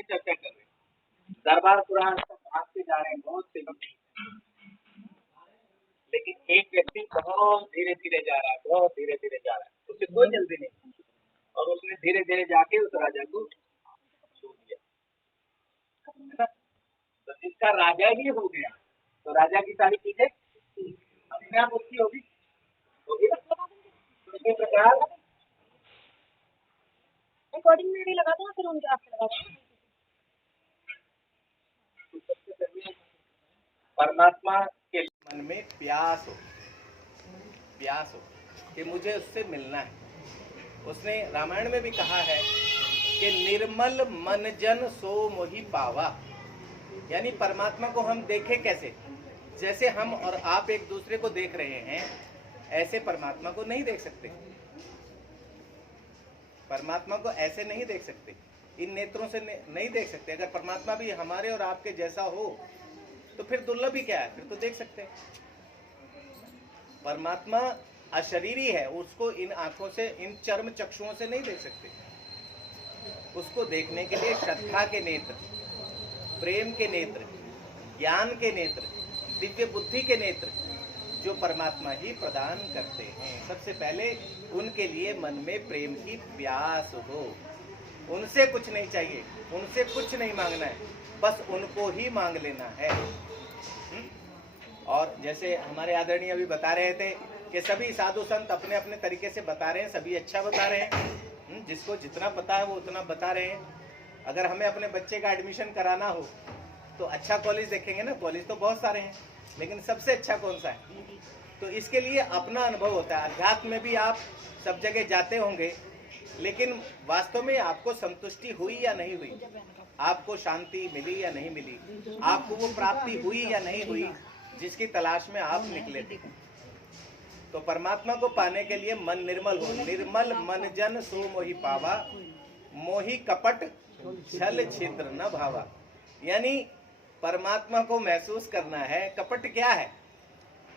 की चर्चा कर रहे हैं। दरबार पुराण सब भागते जा रहे हैं, बहुत से लोग, लेकिन एक व्यक्ति बहुत धीरे धीरे जा रहा है, बहुत धीरे धीरे जा रहा है, उसे कोई जल्दी नहीं, और उसने धीरे धीरे जाके उस राजा को छू लिया। तो जिसका राजा ही हो गया, तो राजा की सारी चीजें अपने आप उसकी होगी ना। तो इसी प्रकार रिकॉर्डिंग में भी लगा दो, फिर उनके आपसे लगा दो। परमात्मा के मन में प्यास हो कि मुझे उससे मिलना है। उसने रामायण में भी कहा है कि निर्मल मन जन सो मोहि पावा, यानी परमात्मा को हम देखें कैसे? जैसे हम और आप एक दूसरे को देख रहे हैं, ऐसे परमात्मा को नहीं देख सकते। परमात्मा को ऐसे नहीं देख सकते, इन नेत्रों से नहीं देख सकते। अगर परमात्मा भी हमारे और आपके जैसा हो तो फिर दुर्लभ ही क्या है, फिर तो देख सकते हैं। परमात्मा अशरीरी है, उसको इन आंखों से, इन चर्म चक्षुओं से नहीं देख सकते। उसको देखने के लिए श्रद्धा के नेत्र, प्रेम के नेत्र, ज्ञान के नेत्र, दिव्य बुद्धि के नेत्र जो परमात्मा ही प्रदान करते हैं। सबसे पहले उनके लिए मन में प्रेम की प्यास हो, उनसे कुछ नहीं चाहिए, उनसे कुछ नहीं मांगना है, बस उनको ही मांग लेना है। और जैसे हमारे आदरणीय अभी बता रहे थे कि सभी साधु संत अपने अपने तरीके से बता रहे हैं, सभी अच्छा बता रहे हैं, जिसको जितना पता है वो उतना बता रहे हैं। अगर हमें अपने बच्चे का एडमिशन कराना हो तो अच्छा कॉलेज देखेंगे ना, कॉलेज तो बहुत सारे हैं, लेकिन सबसे अच्छा कौन सा है? तो इसके लिए अपना अनुभव होता है। अध्यात्म में भी आप सब जगह जाते होंगे, लेकिन वास्तव में आपको संतुष्टि हुई या नहीं हुई, आपको शांति मिली या नहीं मिली, आपको वो प्राप्ति हुई या नहीं हुई जिसकी तलाश में आप निकले थे। तो परमात्मा को पाने के लिए मन निर्मल हो। निर्मल मन जन सो मोहि पावा, मोहि कपट छल छिद्र न भावा। यानी परमात्मा को महसूस करना है। कपट क्या है?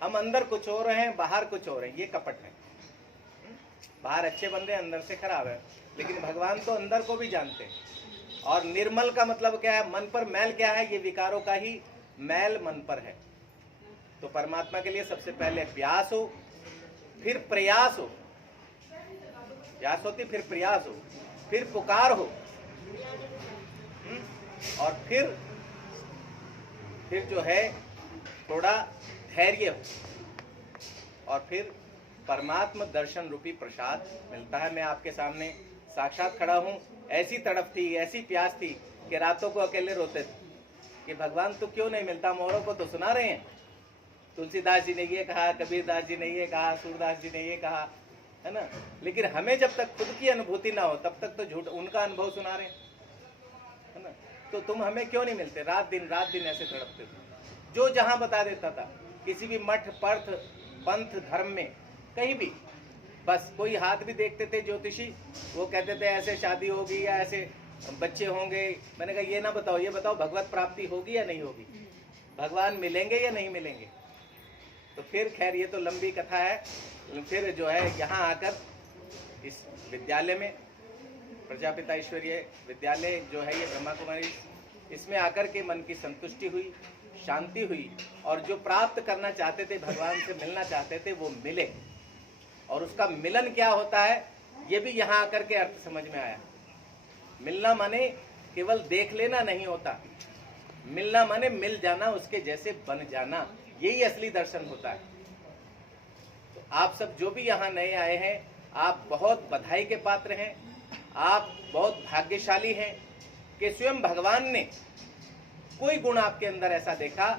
हम अंदर कुछ और हैं, बाहर कुछ और है, ये कपट है। बाहर अच्छे बंदे, अंदर से खराब है, लेकिन भगवान तो अंदर को भी जानते हैं। और निर्मल का मतलब क्या है? मन पर मैल क्या है? ये विकारों का ही मैल मन पर है। तो परमात्मा के लिए सबसे पहले प्यास हो, फिर प्रयास हो, प्यास होती फिर प्रयास हो, फिर पुकार हो, और फिर जो है थोड़ा धैर्य हो, और फिर परमात्मा दर्शन रूपी प्रसाद मिलता है। मैं आपके सामने साक्षात खड़ा हूँ। ऐसी तड़प थी, ऐसी प्यास थी कि रातों को अकेले रोते थे कि भगवान तो क्यों नहीं मिलता। मोरों को तो सुना रहे हैं, तुलसीदास जी ने ये कहा, कबीर दास जी ने ये कहा, सूरदास जी ने ये कहा, है ना, लेकिन हमें जब तक खुद की अनुभूति ना हो तब तक तो झूठ उनका अनुभव सुना रहे हैं, है ना। तो तुम हमें क्यों नहीं मिलते? रात दिन ऐसे तड़पते थे। जो जहां बता देता था, किसी भी मठ पर्थ पंथ धर्म में कहीं भी, बस कोई हाथ भी देखते थे ज्योतिषी, वो कहते थे ऐसे शादी होगी या ऐसे बच्चे होंगे। मैंने कहा ये ना बताओ, ये बताओ भगवत प्राप्ति होगी या नहीं होगी, भगवान मिलेंगे या नहीं मिलेंगे। तो फिर खैर ये तो लंबी कथा है। फिर जो है यहाँ आकर इस विद्यालय में, प्रजापिता ईश्वरीय विद्यालय जो है ये ब्रह्मा कुमारी, इसमें आकर के मन की संतुष्टि हुई, शांति हुई, और जो प्राप्त करना चाहते थे, भगवान से मिलना चाहते थे, वो मिले। और उसका मिलन क्या होता है ये भी यहाँ आकर के अर्थ समझ में आया। मिलना माने केवल देख लेना नहीं होता, मिलना माने मिल जाना, उसके जैसे बन जाना, यही असली दर्शन होता है। तो आप सब जो भी यहाँ नए आए हैं, आप बहुत बधाई के पात्र हैं, आप बहुत भाग्यशाली हैं कि स्वयं भगवान ने कोई गुण आपके अंदर ऐसा देखा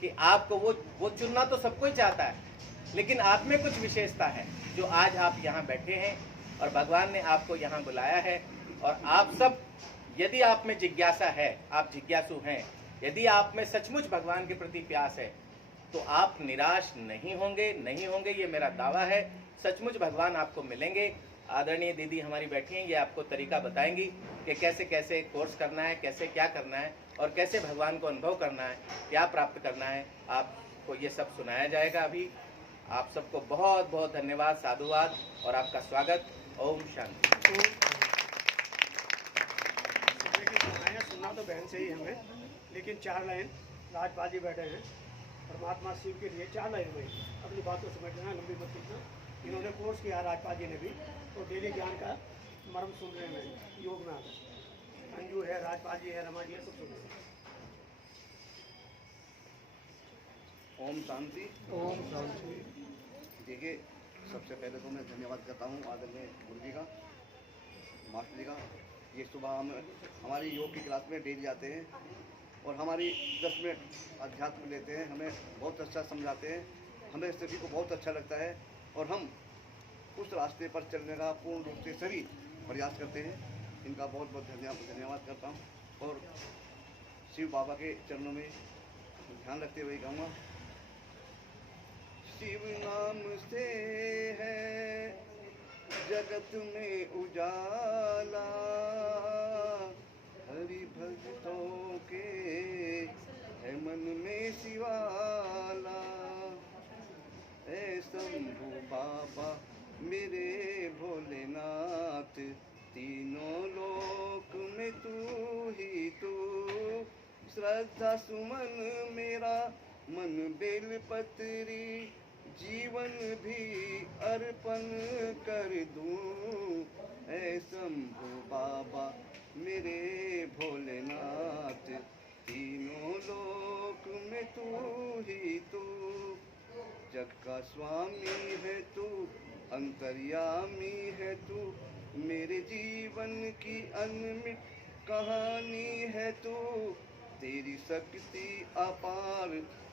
कि आपको वो चुनना तो सबको ही चाहता है, लेकिन आप में कुछ विशेषता है जो आज आप यहाँ बैठे हैं, और भगवान ने आपको यहाँ बुलाया है। और आप सब, यदि आप में जिज्ञासा है, आप जिज्ञासु हैं, यदि आप में सचमुच भगवान के प्रति प्यास है, तो आप निराश नहीं होंगे, ये मेरा दावा है। सचमुच भगवान आपको मिलेंगे। आदरणीय दीदी हमारी बैठी हैं, ये आपको तरीका बताएंगी कि कैसे कैसे कोर्स करना है, कैसे क्या करना है, और कैसे भगवान को अनुभव करना है, क्या प्राप्त करना है, आपको ये सब सुनाया जाएगा अभी। आप सबको बहुत बहुत धन्यवाद, साधुवाद और आपका स्वागत। ओम शांति। बहन से ही हमें, लेकिन 4 लाइन राजपाल जी बैठे हैं परमात्मा शिव के लिए 4 लाइन में अपनी बात को समझना, लंबी मत खींचना। इन्होंने कोर्स किया राजपाल जी ने भी, तो डेली ज्ञान का मर्म सुन रहे हैं योग में आकर। अंजू है, राजपाल जी है, रमा जी है, सब सुन रहे हैं। ओम शांति। ओम शांति। देखिए, सबसे पहले तो मैं धन्यवाद करता हूँ आदरणीय गुरु जी का, मास्टर जी का। ये सुबह हम हमारी योग की क्लास में डेली जाते हैं और हमारी 10 मिनट अध्यात्म लेते हैं, हमें बहुत अच्छा समझाते हैं, हमें सभी को बहुत अच्छा लगता है और हम उस रास्ते पर चलने का पूर्ण रूप से सभी प्रयास करते हैं। इनका बहुत बहुत धन्यवाद करता हूँ और शिव बाबा के चरणों में ध्यान रखते हुए कहूँगा, शिव नाम से है जगत में उजाला, हरि भक्तों के है मन में शिवाला। ऐ शंभु बाबा मेरे भोलेनाथ, तीनों लोक में तू ही तू। श्रद्धा सुमन मेरा मन बेलपत्री, जीवन भी अर्पण कर दूं। ऐ शंभु बाबा मेरे भोलेनाथ, तीनों लोक में तू ही तू। जग का स्वामी है तू, अंतर्यामी है तू, मेरे जीवन की अनमिट कहानी है तू। तेरी शक्ति अपार,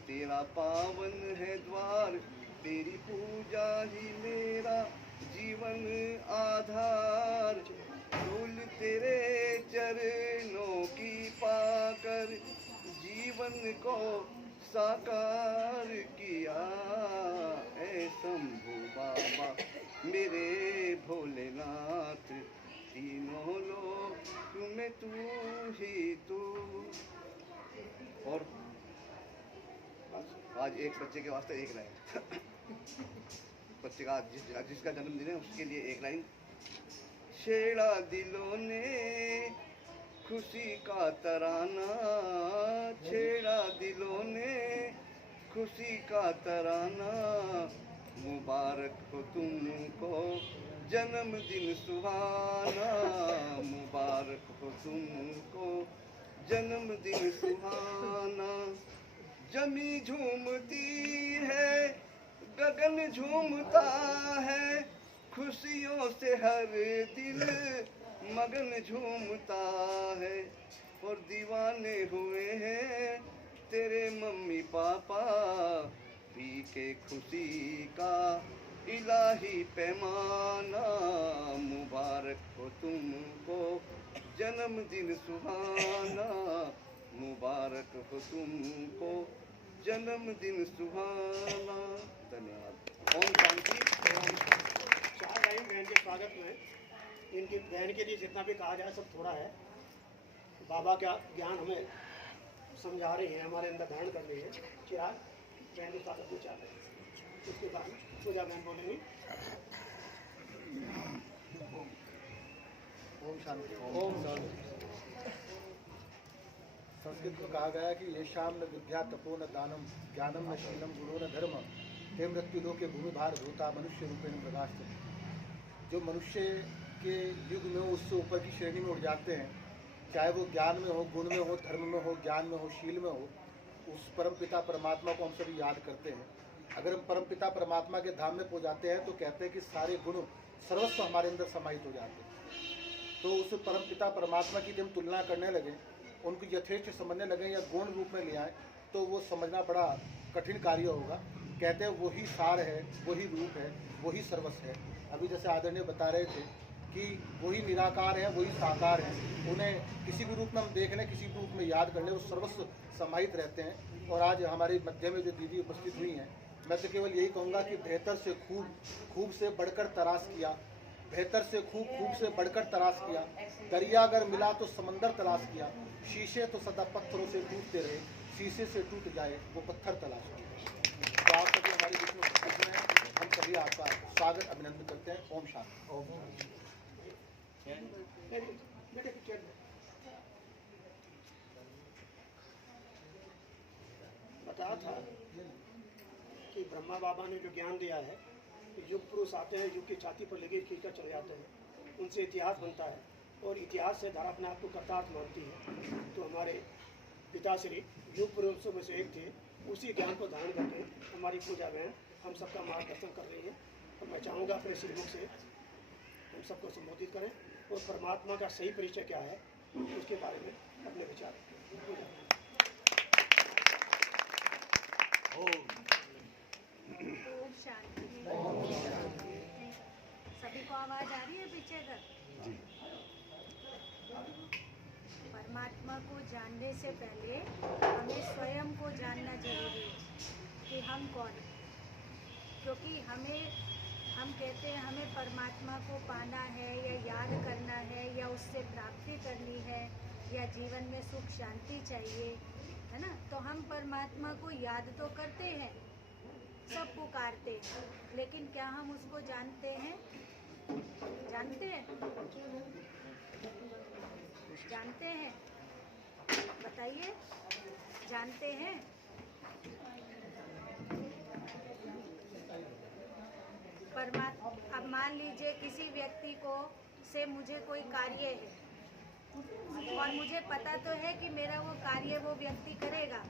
तेरा पावन है द्वार, तेरी पूजा ही मेरा जीवन आधार। धूल तेरे चरणों की पाकर जीवन को साकार किया। ऐ शंभु बाबा मेरे भोलेनाथ, तीनों लोक में तू ही तू। और आज एक बच्चे के वास्ते एक लाइन बच्चे का जिसका जन्मदिन है उसके लिए एक लाइन। छेड़ा दिलों ने खुशी का तराना, छेड़ा दिलों ने खुशी का तराना। मुबारक हो तुमको जन्मदिन सुहाना, मुबारक हो तुमको जन्मदिन सुहाना। जमी झूमती है, गगन झूमता है, खुशियों से हर दिल मगन झूमता है। और दीवाने हुए हैं तेरे मम्मी पापा, पी के खुशी का इलाही पैमाना। मुबारक हो तुमको जन्मदिन सुहाना, मुबारक हो तुमको जन्मदिन सुहाना। धन्यवाद। ओम शांति। 4 लाइन बहन के स्वागत में। इनकी बहन के लिए जितना भी कहा जाए सब थोड़ा है। बाबा का ज्ञान हमें समझा रही है, हमारे अंदर धारण कर रही है। चिराग बहन के स्वागत में 4 लाइन, उसके बाद पूजा बहन बोलेंगी। ओम शांति। ओम शांति। संस्कृत में कहा गया कि ये शाम न विद्या तपो न दानम, ज्ञानम न शीलम, गुणो न धर्म, हे मृत्यु लोके भूमि भार भूता मनुष्य रूपेण प्रकाश। जो मनुष्य के युग में उससे ऊपर की श्रेणी में उठ जाते हैं, चाहे वो ज्ञान में हो, गुण में हो, धर्म में हो, ज्ञान में हो, शील में हो, उस परम पिता परमात्मा को हम सभी याद करते हैं। अगर हम परम पिता परमात्मा के धाम में पहुँच जाते हैं तो कहते हैं कि सारे गुण सर्वस्व हमारे अंदर समाहित हो जाते हैं। तो उस परम पिता परमात्मा की जब तुलना करने लगे, उनको यथेष्ट समझने लगे या गुण रूप में ले आए, तो वो समझना बड़ा कठिन कार्य होगा। कहते हैं वही सार है, वही रूप है, वही सर्वस्व है। अभी जैसे आदरणीय बता रहे थे कि वही निराकार है, वही साकार है, उन्हें किसी भी रूप में हम देख लें, किसी भी रूप में याद कर लें, वो सर्वस्व समाहित रहते हैं। और आज हमारे मध्य में जो दीदी उपस्थित हुई हैं, मैं तो केवल यही कहूँगा कि बेहतर से खूब, खूब से बढ़कर तलाश किया, बेहतर से खूब, खूब से बढ़कर तलाश किया। दरिया अगर मिला तो समंदर तलाश किया, शीशे तो सदा पत्थरों से टूटते रहे, शीशे से टूट जाए वो पत्थर तलाश किया। तो आप सभी हमारे बीच में उपस्थित हैं, हम सभी आपका स्वागत अभिनंदन करते हैं। ओम शांति। ओम कहा था कि ब्रह्मा बाबा ने जो ज्ञान दिया है, युग पुरुष आते हैं, युग की छाती पर लगे खींचकर चले जाते हैं, उनसे इतिहास बनता है और इतिहास से धरा अपने आप को कर्तार्थ मानती है। तो हमारे पिताश्री युग पुरुषों में से एक थे, उसी ज्ञान को धारण करके हमारी पूजा बहन हम सबका मार्गदर्शन कर रही है। और मैं चाहूँगा अपने श्रीमुख से हम सबको संबोधित करें और परमात्मा का सही परिचय क्या है उसके बारे में अपने विचार पूजा बहन। ओम शांति। सभी को आवाज आ रही है पीछे तक? परमात्मा को जानने से पहले हमें स्वयं को जानना जरूरी है कि हम कौन हैं। क्योंकि हम कहते हैं हमें परमात्मा को पाना है या याद करना है या उससे प्राप्ति करनी है या जीवन में सुख शांति चाहिए, है ना। तो हम परमात्मा को याद तो करते हैं, सब पुकारते हैं, लेकिन क्या हम उसको जानते हैं? जानते हैं? जानते हैं? बताइए, जानते हैं? परमात्मा, अब मान लीजिए किसी व्यक्ति को से मुझे कोई कार्य है और मुझे पता तो है कि मेरा वो कार्य वो व्यक्ति करेगा,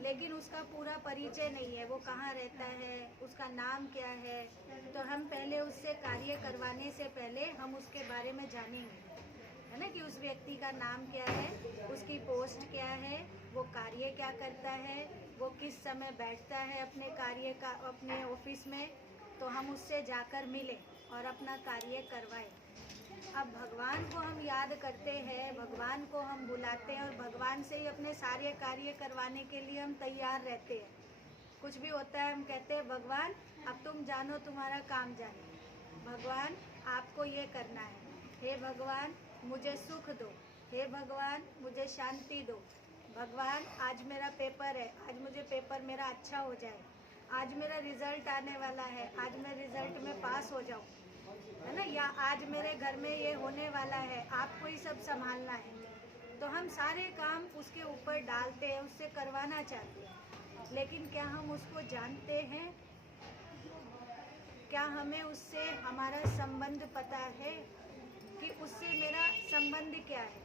लेकिन उसका पूरा परिचय नहीं है, वो कहाँ रहता है, उसका नाम क्या है। तो हम पहले उससे कार्य करवाने से पहले हम उसके बारे में जानेंगे, है ना, कि उस व्यक्ति का नाम क्या है, उसकी पोस्ट क्या है, वो कार्य क्या करता है, वो किस समय बैठता है अपने कार्य का अपने ऑफिस में। तो हम उससे जाकर मिलें और अपना कार्य करवाएं। अब भगवान को हम याद करते हैं, भगवान को हम बुलाते हैं और भगवान से ही अपने सारे कार्य करवाने के लिए हम तैयार रहते हैं। कुछ भी होता है हम कहते हैं भगवान अब तुम जानो, तुम्हारा काम जाने, भगवान आपको ये करना है, हे भगवान मुझे सुख दो, हे भगवान मुझे शांति दो, भगवान आज मेरा पेपर है, आज मुझे पेपर मेरा अच्छा हो जाए, आज मेरा रिजल्ट आने वाला है, आज मैं रिजल्ट में पास हो जाऊँ, है ना, या आज मेरे घर में ये होने वाला है, आपको ही सब संभालना है। तो हम सारे काम उसके ऊपर डालते हैं, उससे करवाना चाहते हैं, लेकिन क्या हम उसको जानते हैं? क्या हमें उससे हमारा संबंध पता है कि उससे मेरा संबंध क्या है?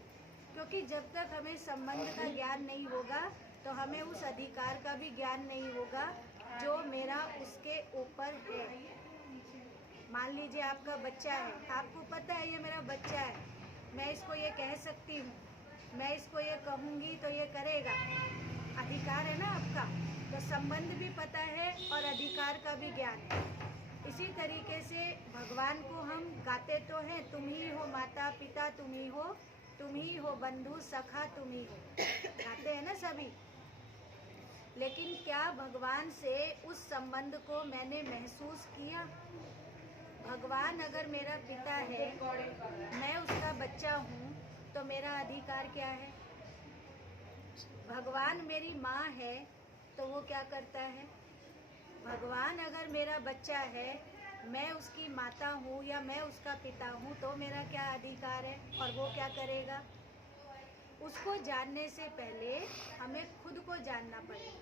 क्योंकि जब तक हमें संबंध का ज्ञान नहीं होगा तो हमें उस अधिकार का भी ज्ञान नहीं होगा जो मेरा उसके ऊपर है। मान लीजिए आपका बच्चा है, आपको पता है ये मेरा बच्चा है, मैं इसको ये कह सकती हूँ, मैं इसको ये कहूँगी तो ये करेगा, अधिकार है ना आपका। तो संबंध भी पता है और अधिकार का भी ज्ञान है। इसी तरीके से भगवान को हम गाते तो हैं, तुम ही हो माता पिता, तुम ही हो बंधु सखा, तुम ही हो, गाते हैं ना सभी। लेकिन क्या भगवान से उस संबंध को मैंने महसूस किया? भगवान अगर मेरा पिता है, मैं उसका बच्चा हूँ, तो मेरा अधिकार क्या है? भगवान मेरी माँ है तो वो क्या करता है? भगवान अगर मेरा बच्चा है, मैं उसकी माता हूँ या मैं उसका पिता हूँ, तो मेरा क्या अधिकार है और वो क्या करेगा? उसको जानने से पहले हमें खुद को जानना पड़ेगा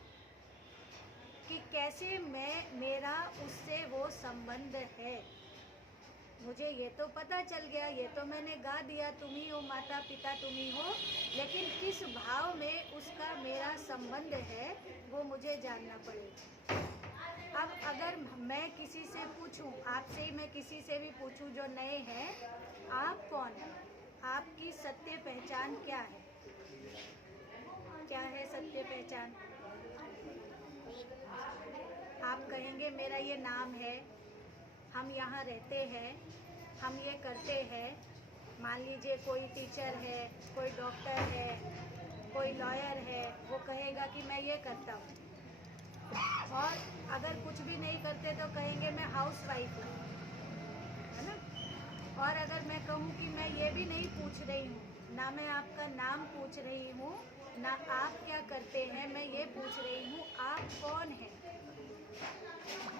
कि कैसे मेरा उससे वो संबंध है। मुझे ये तो पता चल गया, ये तो मैंने गा दिया, तुम ही हो माता पिता, तुम ही हो, लेकिन किस भाव में उसका मेरा संबंध है वो मुझे जानना पड़ेगा। अब अगर मैं किसी से पूछूं, आपसे ही मैं किसी से भी पूछूं जो नए हैं, आप कौन हैं, आपकी सत्य पहचान क्या है? क्या है सत्य पहचान? आप कहेंगे मेरा ये नाम है, हम यहाँ रहते हैं, हम ये करते हैं। मान लीजिए कोई टीचर है, कोई डॉक्टर है, कोई लॉयर है, वो कहेगा कि मैं ये करता हूँ। और अगर कुछ भी नहीं करते तो कहेंगे मैं हाउस वाइफ हूँ, है ना। और अगर मैं कहूँ कि मैं ये भी नहीं पूछ रही हूँ, ना मैं आपका नाम पूछ रही हूँ, ना आप क्या करते हैं, मैं ये पूछ रही हूँ आप कौन हैं।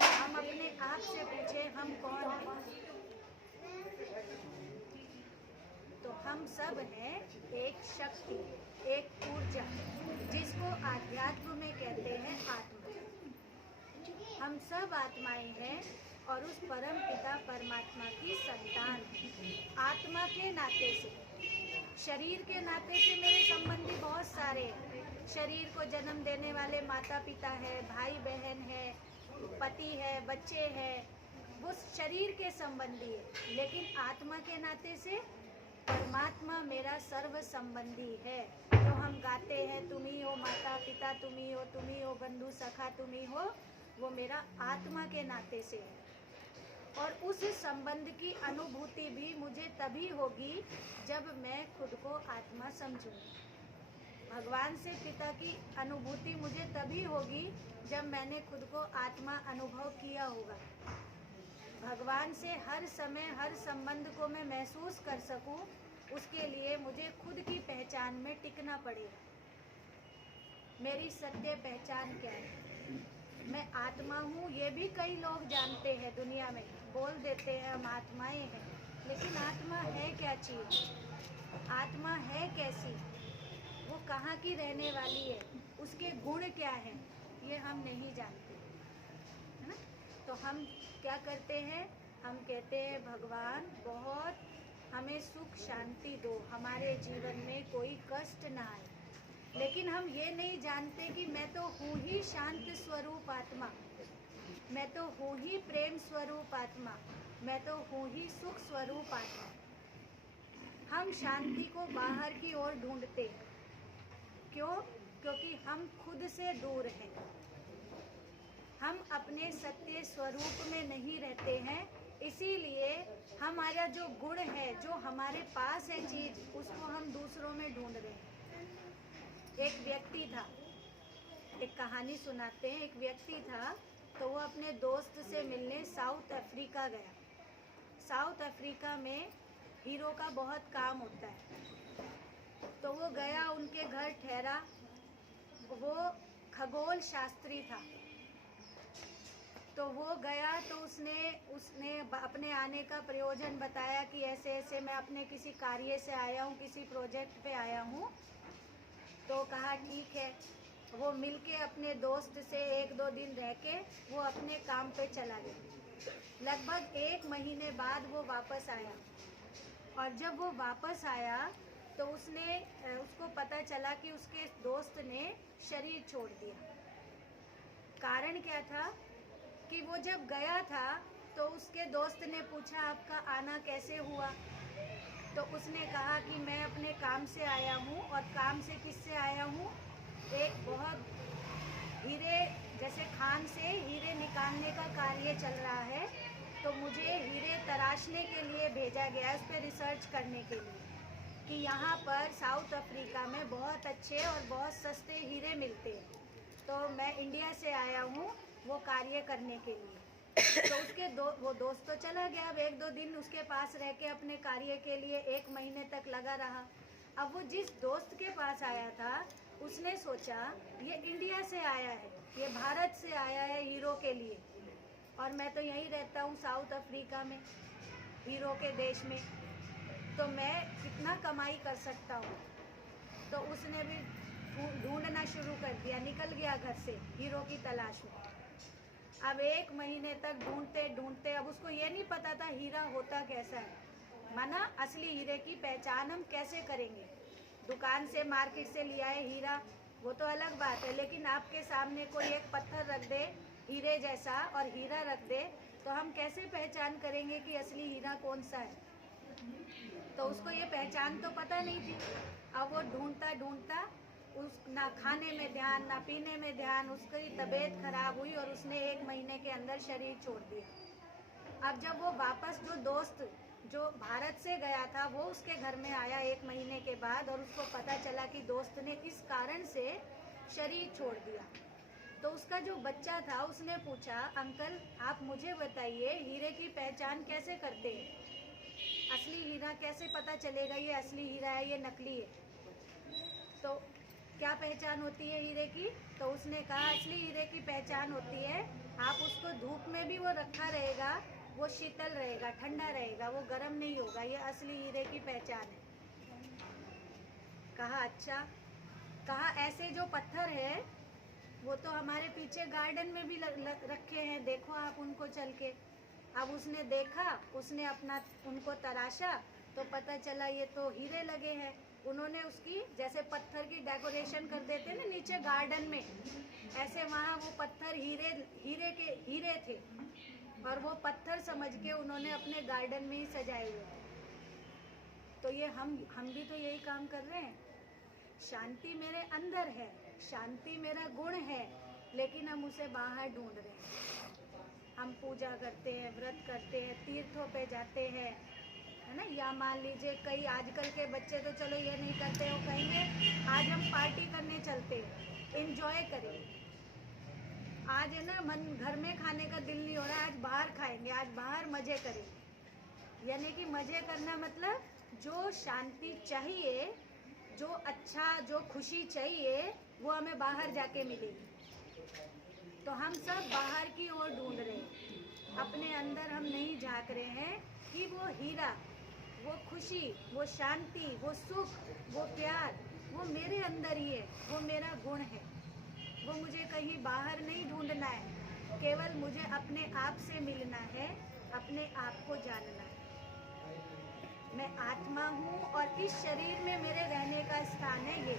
हम अपने आप से पूछे हम कौन हैं, तो हम सब हैं एक शक्ति, एक ऊर्जा, जिसको आध्यात्म में कहते हैं आत्मा। हम सब आत्माएं हैं और उस परम पिता परमात्मा की संतान हैं। आत्मा के नाते से, शरीर के नाते से मेरे संबंधी बहुत सारे हैं। शरीर को जन्म देने वाले माता पिता है, भाई बहन है, पति है, बच्चे हैं, वो शरीर के संबंधी है। लेकिन आत्मा के नाते से परमात्मा मेरा सर्व संबंधी है। जो हम गाते हैं, तुम ही हो माता पिता, तुम ही हो बंधु सखा, तुम ही हो, वो मेरा आत्मा के नाते से है। और उस संबंध की अनुभूति भी मुझे तभी होगी जब मैं खुद को आत्मा समझूंगी। भगवान से पिता की अनुभूति मुझे तभी होगी जब मैंने खुद को आत्मा अनुभव किया होगा। भगवान से हर समय हर संबंध को मैं महसूस कर सकूं, उसके लिए मुझे खुद की पहचान में टिकना पड़ेगा। मेरी सत्य पहचान क्या है? मैं आत्मा हूँ, ये भी कई लोग जानते हैं, दुनिया में बोल देते हैं हम आत्माएं हैं, लेकिन आत्मा है क्या चीज़? आत्मा है कैसी? वो कहाँ की रहने वाली है? उसके गुण क्या हैं? ये हम नहीं जानते, है ना? तो हम क्या करते हैं? हम कहते हैं भगवान बहुत हमें सुख शांति दो, हमारे जीवन में कोई कष्ट ना आए। लेकिन हम ये नहीं जानते कि मैं तो हूँ ही शांत स्वरूप आत्मा, मैं तो हूँ ही प्रेम स्वरूप आत्मा, मैं तो हूँ ही सुख स्वरूप आत्मा। हम शांति को बाहर की ओर ढूंढते, क्यों? क्योंकि हम खुद से दूर हैं, हम अपने सत्य स्वरूप में नहीं रहते हैं। इसीलिए हमारा जो गुण है, जो हमारे पास है चीज़, उसको हम दूसरों में ढूंढ रहे हैं। एक व्यक्ति था, एक कहानी सुनाते हैं। एक व्यक्ति था, तो वो अपने दोस्त से मिलने साउथ अफ्रीका गया। साउथ अफ्रीका में हीरो का बहुत काम होता है, तो वो गया, उनके घर ठहरा। वो खगोल शास्त्री था, तो वो गया, तो उसने अपने आने का प्रयोजन बताया कि ऐसे ऐसे मैं अपने किसी कार्य से आया हूँ, किसी प्रोजेक्ट पे आया हूँ। तो कहा ठीक है। वो मिलके अपने दोस्त से 1-2 दिन रह के वो अपने काम पे चला गया। लगभग 1 महीने बाद वो वापस आया, और जब वो वापस आया तो उसको पता चला कि उसके दोस्त ने शरीर छोड़ दिया। कारण क्या था कि वो जब गया था तो उसके दोस्त ने पूछा आपका आना कैसे हुआ? तो उसने कहा कि मैं अपने काम से आया हूँ। और काम से किससे आया हूँ? एक बहुत हीरे, जैसे खान से हीरे निकालने का कार्य चल रहा है, तो मुझे हीरे तराशने के लिए भेजा गया है, उस पर रिसर्च करने के लिए कि यहाँ पर साउथ अफ्रीका में बहुत अच्छे और बहुत सस्ते हीरे मिलते हैं। तो मैं इंडिया से आया हूँ वो कार्य करने के लिए। तो उसके वो दोस्त तो चला गया। अब 1-2 दिन उसके पास रह के अपने कार्य के लिए 1 महीने तक लगा रहा। अब वो जिस दोस्त के पास आया था, उसने सोचा ये इंडिया से आया है, ये भारत से आया है हीरो के लिए, और मैं तो यहीं रहता हूँ साउथ अफ्रीका में, हीरो के देश में, तो मैं कितना कमाई कर सकता हूँ। तो उसने भी ढूंढना शुरू कर दिया, निकल गया घर से हीरो की तलाश में। अब 1 महीने तक ढूंढते ढूंढते, अब उसको ये नहीं पता था हीरा होता कैसा है, माना असली हीरे की पहचान हम कैसे करेंगे। दुकान से, मार्केट से लिया है हीरा, वो तो अलग बात है, लेकिन आपके सामने कोई एक पत्थर रख दे हीरे जैसा और हीरा रख दे, तो हम कैसे पहचान करेंगे कि असली हीरा कौन सा है? तो उसको ये पहचान तो पता नहीं थी। अब वो ढूंढता ढूंढता, उस ना खाने में ध्यान ना पीने में ध्यान, उसकी तबीयत खराब हुई और उसने 1 महीने के अंदर शरीर छोड़ दिया। अब जब वो वापस, जो दोस्त जो भारत से गया था, वो उसके घर में आया 1 महीने के बाद, और उसको पता चला कि दोस्त ने इस कारण से शरीर छोड़ दिया। तो उसका जो बच्चा था उसने पूछा, अंकल आप मुझे बताइए हीरे की पहचान कैसे करते हैं? असली हीरा कैसे पता चलेगा ये असली हीरा है, ये नकली है? तो क्या पहचान होती है हीरे की? तो उसने कहा असली हीरे की पहचान होती है, आप उसको धूप में भी वो रखा रहेगा, वो शीतल रहेगा, ठंडा रहेगा, वो गर्म नहीं होगा, ये असली हीरे की पहचान है। कहा अच्छा। कहा ऐसे जो पत्थर है वो तो हमारे पीछे गार्डन में भी रखे हैं, देखो आप उनको चल के। अब उसने देखा, उसने अपना उनको तराशा तो पता चला ये तो हीरे लगे हैं। उन्होंने उसकी जैसे पत्थर की डेकोरेशन कर देते हैं ना नीचे गार्डन में, ऐसे वहाँ वो पत्थर हीरे थे और वो पत्थर समझ के उन्होंने अपने गार्डन में ही सजाए हुए हैं। तो ये हम भी तो यही काम कर रहे हैं। शांति मेरे अंदर है, शांति मेरा गुण है, लेकिन हम उसे बाहर ढूंढ रहे हैं। हम पूजा करते हैं, व्रत करते हैं, तीर्थों पे जाते हैं, है ना। या मान लीजिए कई आजकल के बच्चे तो चलो ये नहीं करते, वो कहेंगे आज हम पार्टी करने चलते हैं, एंजॉय करेंगे। आज है ना मन घर में खाने का दिल नहीं हो रहा, आज बाहर खाएंगे, आज बाहर मज़े करेंगे। यानी कि मज़े करना मतलब जो शांति चाहिए, जो अच्छा, जो खुशी चाहिए, वो हमें बाहर जाके मिलेगी। तो हम सब बाहर की ओर ढूंढ रहे हैं, अपने अंदर हम नहीं झांक रहे हैं कि वो हीरा, वो खुशी, वो शांति, वो सुख, वो प्यार, वो मेरे अंदर ही है, वो मेरा गुण है। वो मुझे कहीं बाहर नहीं ढूंढना है, केवल मुझे अपने आप से मिलना है, अपने आप को जानना है। मैं आत्मा हूँ और इस शरीर में मेरे रहने का स्थान है ये।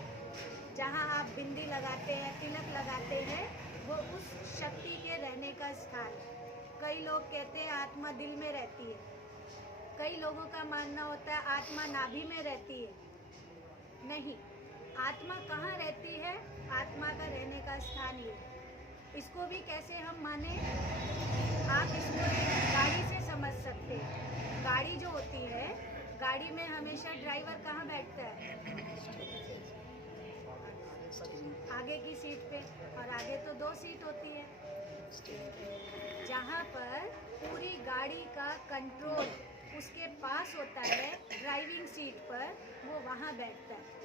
जहाँ आप बिंदी लगाते हैं, तिलक लगाते हैं, वो उस शक्ति के रहने का स्थान है। कई लोग कहते हैं आत्मा दिल में रहती है, कई लोगों का मानना होता है आत्मा नाभि में रहती है। नहीं, आत्मा कहाँ रहती है? आत्मा का रहने का स्थान ये। इसको भी कैसे हम माने? आप इसको गाड़ी से समझ सकते हैं। गाड़ी जो होती है, गाड़ी में हमेशा ड्राइवर कहाँ बैठता है? आगे की सीट पे, और आगे तो 2 सीट होती है। जहाँ पर पूरी गाड़ी का कंट्रोल उसके पास होता है, ड्राइविंग सीट पर, वो वहाँ बैठता है।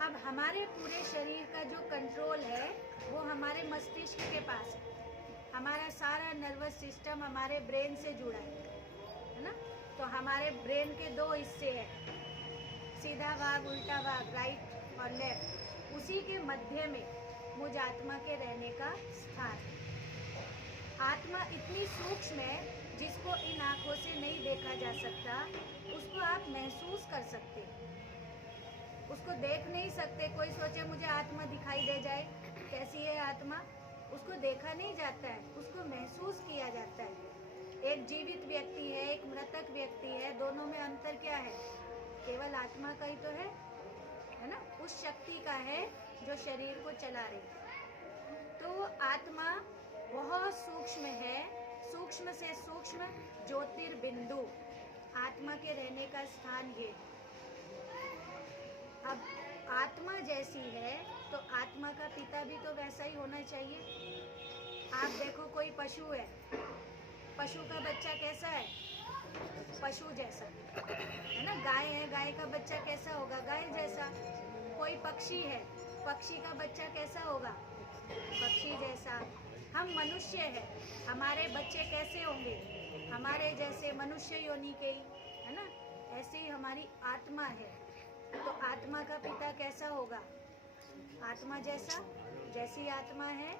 अब हमारे पूरे शरीर का जो कंट्रोल है वो हमारे मस्तिष्क के पास है। हमारा सारा नर्वस सिस्टम हमारे ब्रेन से जुड़ा है ना। तो हमारे ब्रेन के 2 हिस्से हैं, सीधा भाग, उल्टा भाग, राइट और लेफ्ट। उसी के मध्य में मुझ आत्मा के रहने का स्थान है। आत्मा इतनी सूक्ष्म है जिसको इन आँखों से नहीं देखा जा सकता, उसको आप महसूस कर सकते हैं। उसको देख नहीं सकते। कोई सोचे मुझे आत्मा दिखाई दे जाए, कैसी है आत्मा? उसको देखा नहीं जाता है, उसको महसूस किया जाता है। एक जीवित व्यक्ति है, एक मृतक व्यक्ति है, दोनों में अंतर क्या है? केवल आत्मा का ही तो है ना, उस शक्ति का है जो शरीर को चला रही है। तो आत्मा बहुत सूक्ष्म है, सूक्ष्म से सूक्ष्म ज्योतिर्बिंदु। आत्मा के रहने का स्थान ये। अब आत्मा जैसी है तो आत्मा का पिता भी तो वैसा ही होना चाहिए। आप देखो कोई पशु है, पशु का बच्चा कैसा है? पशु जैसा, है ना। गाय है, गाय का बच्चा कैसा होगा? गाय जैसा। कोई पक्षी है, पक्षी का बच्चा कैसा होगा? पक्षी जैसा। हम मनुष्य हैं, हमारे बच्चे कैसे होंगे? हमारे जैसे, मनुष्य योनि के ही, है ना। ऐसे ही हमारी आत्मा है, तो आत्मा का पिता कैसा होगा? आत्मा जैसा, जैसी आत्मा है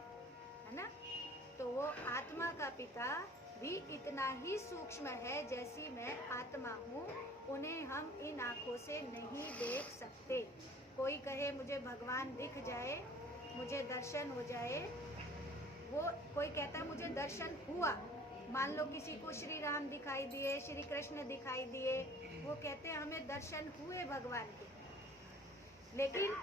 ना। तो वो आत्मा का पिता भी इतना ही सूक्ष्म है जैसी मैं आत्मा हूँ। उन्हें हम इन आँखों से नहीं देख सकते। कोई कहे मुझे भगवान दिख जाए, मुझे दर्शन हो जाए, वो कोई कहता है मुझे दर्शन हुआ। मान लो किसी को श्री राम दिखाई दिए, श्री कृष्ण दिखाई दिए, वो कहते हैं हमें दर्शन हुए भगवान के। लेकिन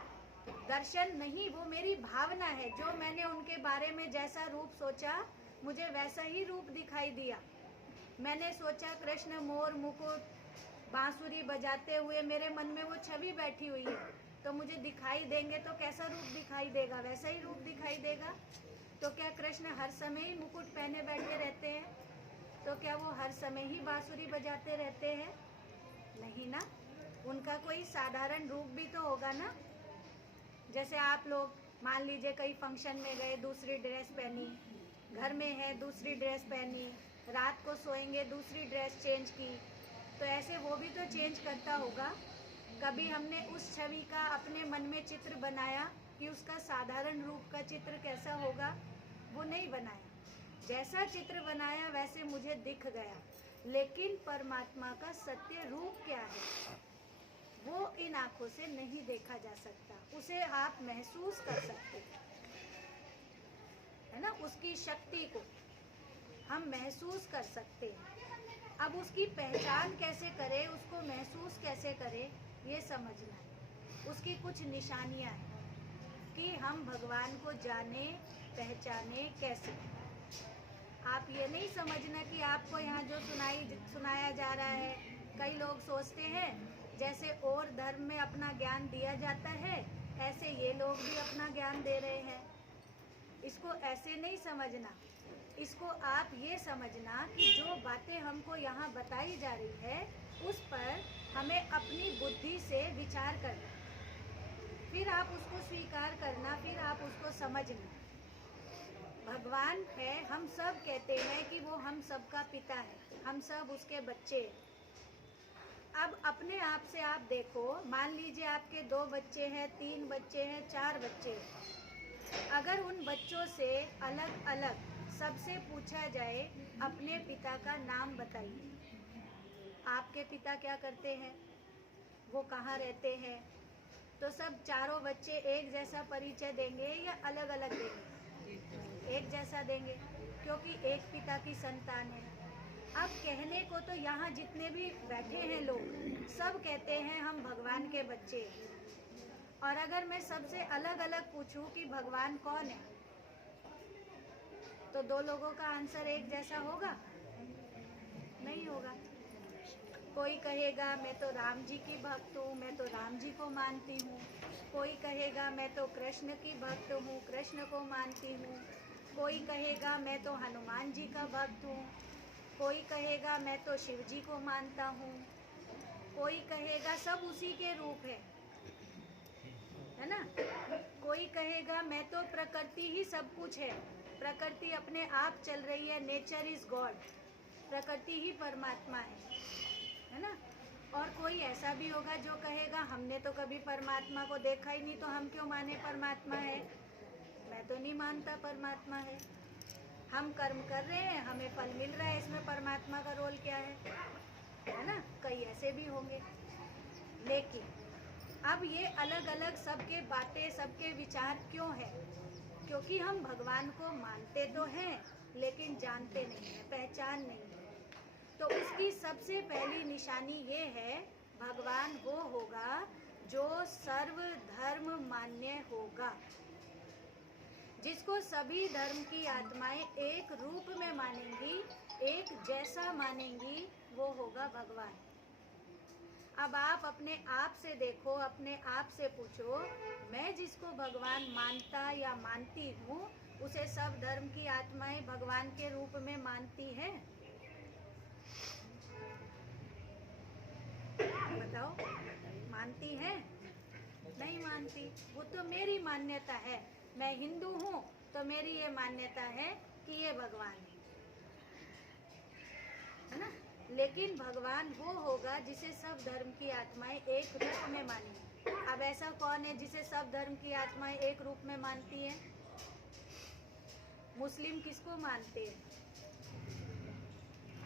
दर्शन नहीं, वो मेरी भावना है। जो मैंने उनके बारे में जैसा रूप सोचा, मुझे वैसा ही रूप दिखाई दिया। मैंने सोचा कृष्ण मोर मुकुट बांसुरी बजाते हुए, मेरे मन में वो छवि बैठी हुई है, तो मुझे दिखाई देंगे तो कैसा रूप दिखाई देगा? वैसा ही रूप दिखाई देगा। तो क्या कृष्ण हर समय ही मुकुट पहने बैठे रहते हैं? तो क्या वो हर समय ही बांसुरी बजाते रहते हैं? नहीं ना। उनका कोई साधारण रूप भी तो होगा ना। जैसे आप लोग मान लीजिए कहीं फंक्शन में गए, दूसरी ड्रेस पहनी, घर में है दूसरी ड्रेस पहनी, रात को सोएंगे दूसरी ड्रेस चेंज की, तो ऐसे वो भी तो चेंज करता होगा। कभी हमने उस छवि का अपने मन में चित्र बनाया कि उसका साधारण रूप का चित्र कैसा होगा, वो नहीं बनाया। जैसा चित्र बनाया वैसे मुझे दिख गया, लेकिन परमात्मा का सत्य रूप क्या है वो इन आँखों से नहीं देखा जा सकता। उसे आप महसूस कर सकते हैं, है ना। उसकी शक्ति को हम महसूस कर सकते हैं। अब उसकी पहचान कैसे करें, उसको महसूस कैसे करें, ये समझना है। उसकी कुछ निशानियां हैं कि हम भगवान को जाने पहचाने कैसे। आप ये नहीं समझना कि आपको यहाँ जो सुनाया जा रहा है, कई लोग सोचते हैं जैसे और धर्म में अपना ज्ञान दिया जाता है ऐसे ये लोग भी अपना ज्ञान दे रहे हैं। इसको ऐसे नहीं समझना। इसको आप ये समझना कि जो बातें हमको यहाँ बताई जा रही है उस पर हमें अपनी बुद्धि से विचार करना, फिर आप उसको स्वीकार करना, फिर आप उसको समझना। भगवान है, हम सब कहते हैं कि वो हम सब का पिता है, हम सब उसके बच्चे हैं। अब अपने आप से आप देखो, मान लीजिए आपके 2 बच्चे हैं, 3 बच्चे हैं, 4 बच्चे हैं। अगर उन बच्चों से अलग अलग सबसे पूछा जाए अपने पिता का नाम बताइए, आपके पिता क्या करते हैं, वो कहाँ रहते हैं, तो सब चारों बच्चे एक जैसा परिचय देंगे या अलग अलग देंगे? एक जैसा देंगे, क्योंकि एक पिता की संतान है। अब कहने को तो यहाँ जितने भी बैठे हैं लोग सब कहते हैं हम भगवान के बच्चे हैं, और अगर मैं सबसे अलग अलग पूछूं कि भगवान कौन है, तो 2 लोगों का आंसर एक जैसा होगा? नहीं होगा। कोई कहेगा मैं तो राम जी की भक्त हूँ, मैं तो राम जी को मानती हूँ। कोई कहेगा मैं तो कृष्ण की भक्त हूँ, कृष्ण को मानती हूँ। कोई कहेगा मैं तो हनुमान जी का भक्त हूँ। कोई कहेगा मैं तो शिव जी को मानता हूँ। कोई कहेगा सब उसी के रूप है ना। कोई कहेगा मैं तो प्रकृति ही सब कुछ है, प्रकृति अपने आप चल रही है, नेचर इज गॉड, प्रकृति ही परमात्मा है ना। और कोई ऐसा भी होगा जो कहेगा हमने तो कभी परमात्मा को देखा ही नहीं, तो हम क्यों माने परमात्मा है। मैं तो नहीं मानता परमात्मा है, हम कर्म कर रहे हैं, हमें फल मिल रहा है, इसमें परमात्मा का रोल क्या है ना। कई ऐसे भी होंगे। लेकिन अब ये अलग अलग सबके बातें, सबके विचार क्यों है? क्योंकि हम भगवान को मानते तो हैं लेकिन जानते नहीं हैं, पहचान नहीं है। तो उसकी सबसे पहली निशानी ये है, भगवान वो होगा जो सर्व धर्म मान्य होगा, जिसको सभी धर्म की आत्माएं एक रूप में मानेंगी, एक जैसा मानेंगी, वो होगा भगवान। अब आप अपने आप से देखो, अपने आप से पूछो, मैं जिसको भगवान मानता या मानती हूँ उसे सब धर्म की आत्माएं भगवान के रूप में मानती हैं? बताओ, मानती हैं? नहीं मानती। वो तो मेरी मान्यता है, मैं हिंदू हूँ तो मेरी ये मान्यता है कि ये भगवान है ना। लेकिन भगवान वो होगा जिसे सब धर्म की आत्माएं एक रूप में मानेंगी। अब ऐसा कौन है जिसे सब धर्म की आत्माएं एक रूप में मानती हैं? मुस्लिम किसको मानते हैं?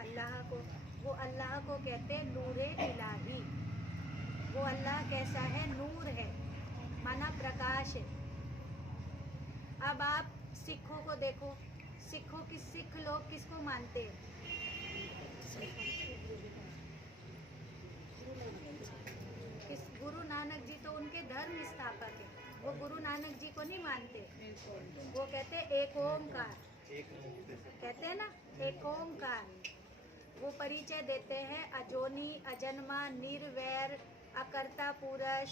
अल्लाह को। वो अल्लाह को कहते हैं नूरे इलाही। वो अल्लाह कैसा है? नूर है, माना प्रकाश है। अब आप सिखों को देखो, सिख लोग किसको मानते हैं? गुरु नानक जी तो उनके धर्म स्थापक है, वो गुरु नानक जी को नहीं मानते। वो कहते हैं एक ओमकार, कहते हैं ना एक ओमकार। वो परिचय देते हैं अजोनी, अजन्मा, निर्वैर, अकर्ता पुरुष,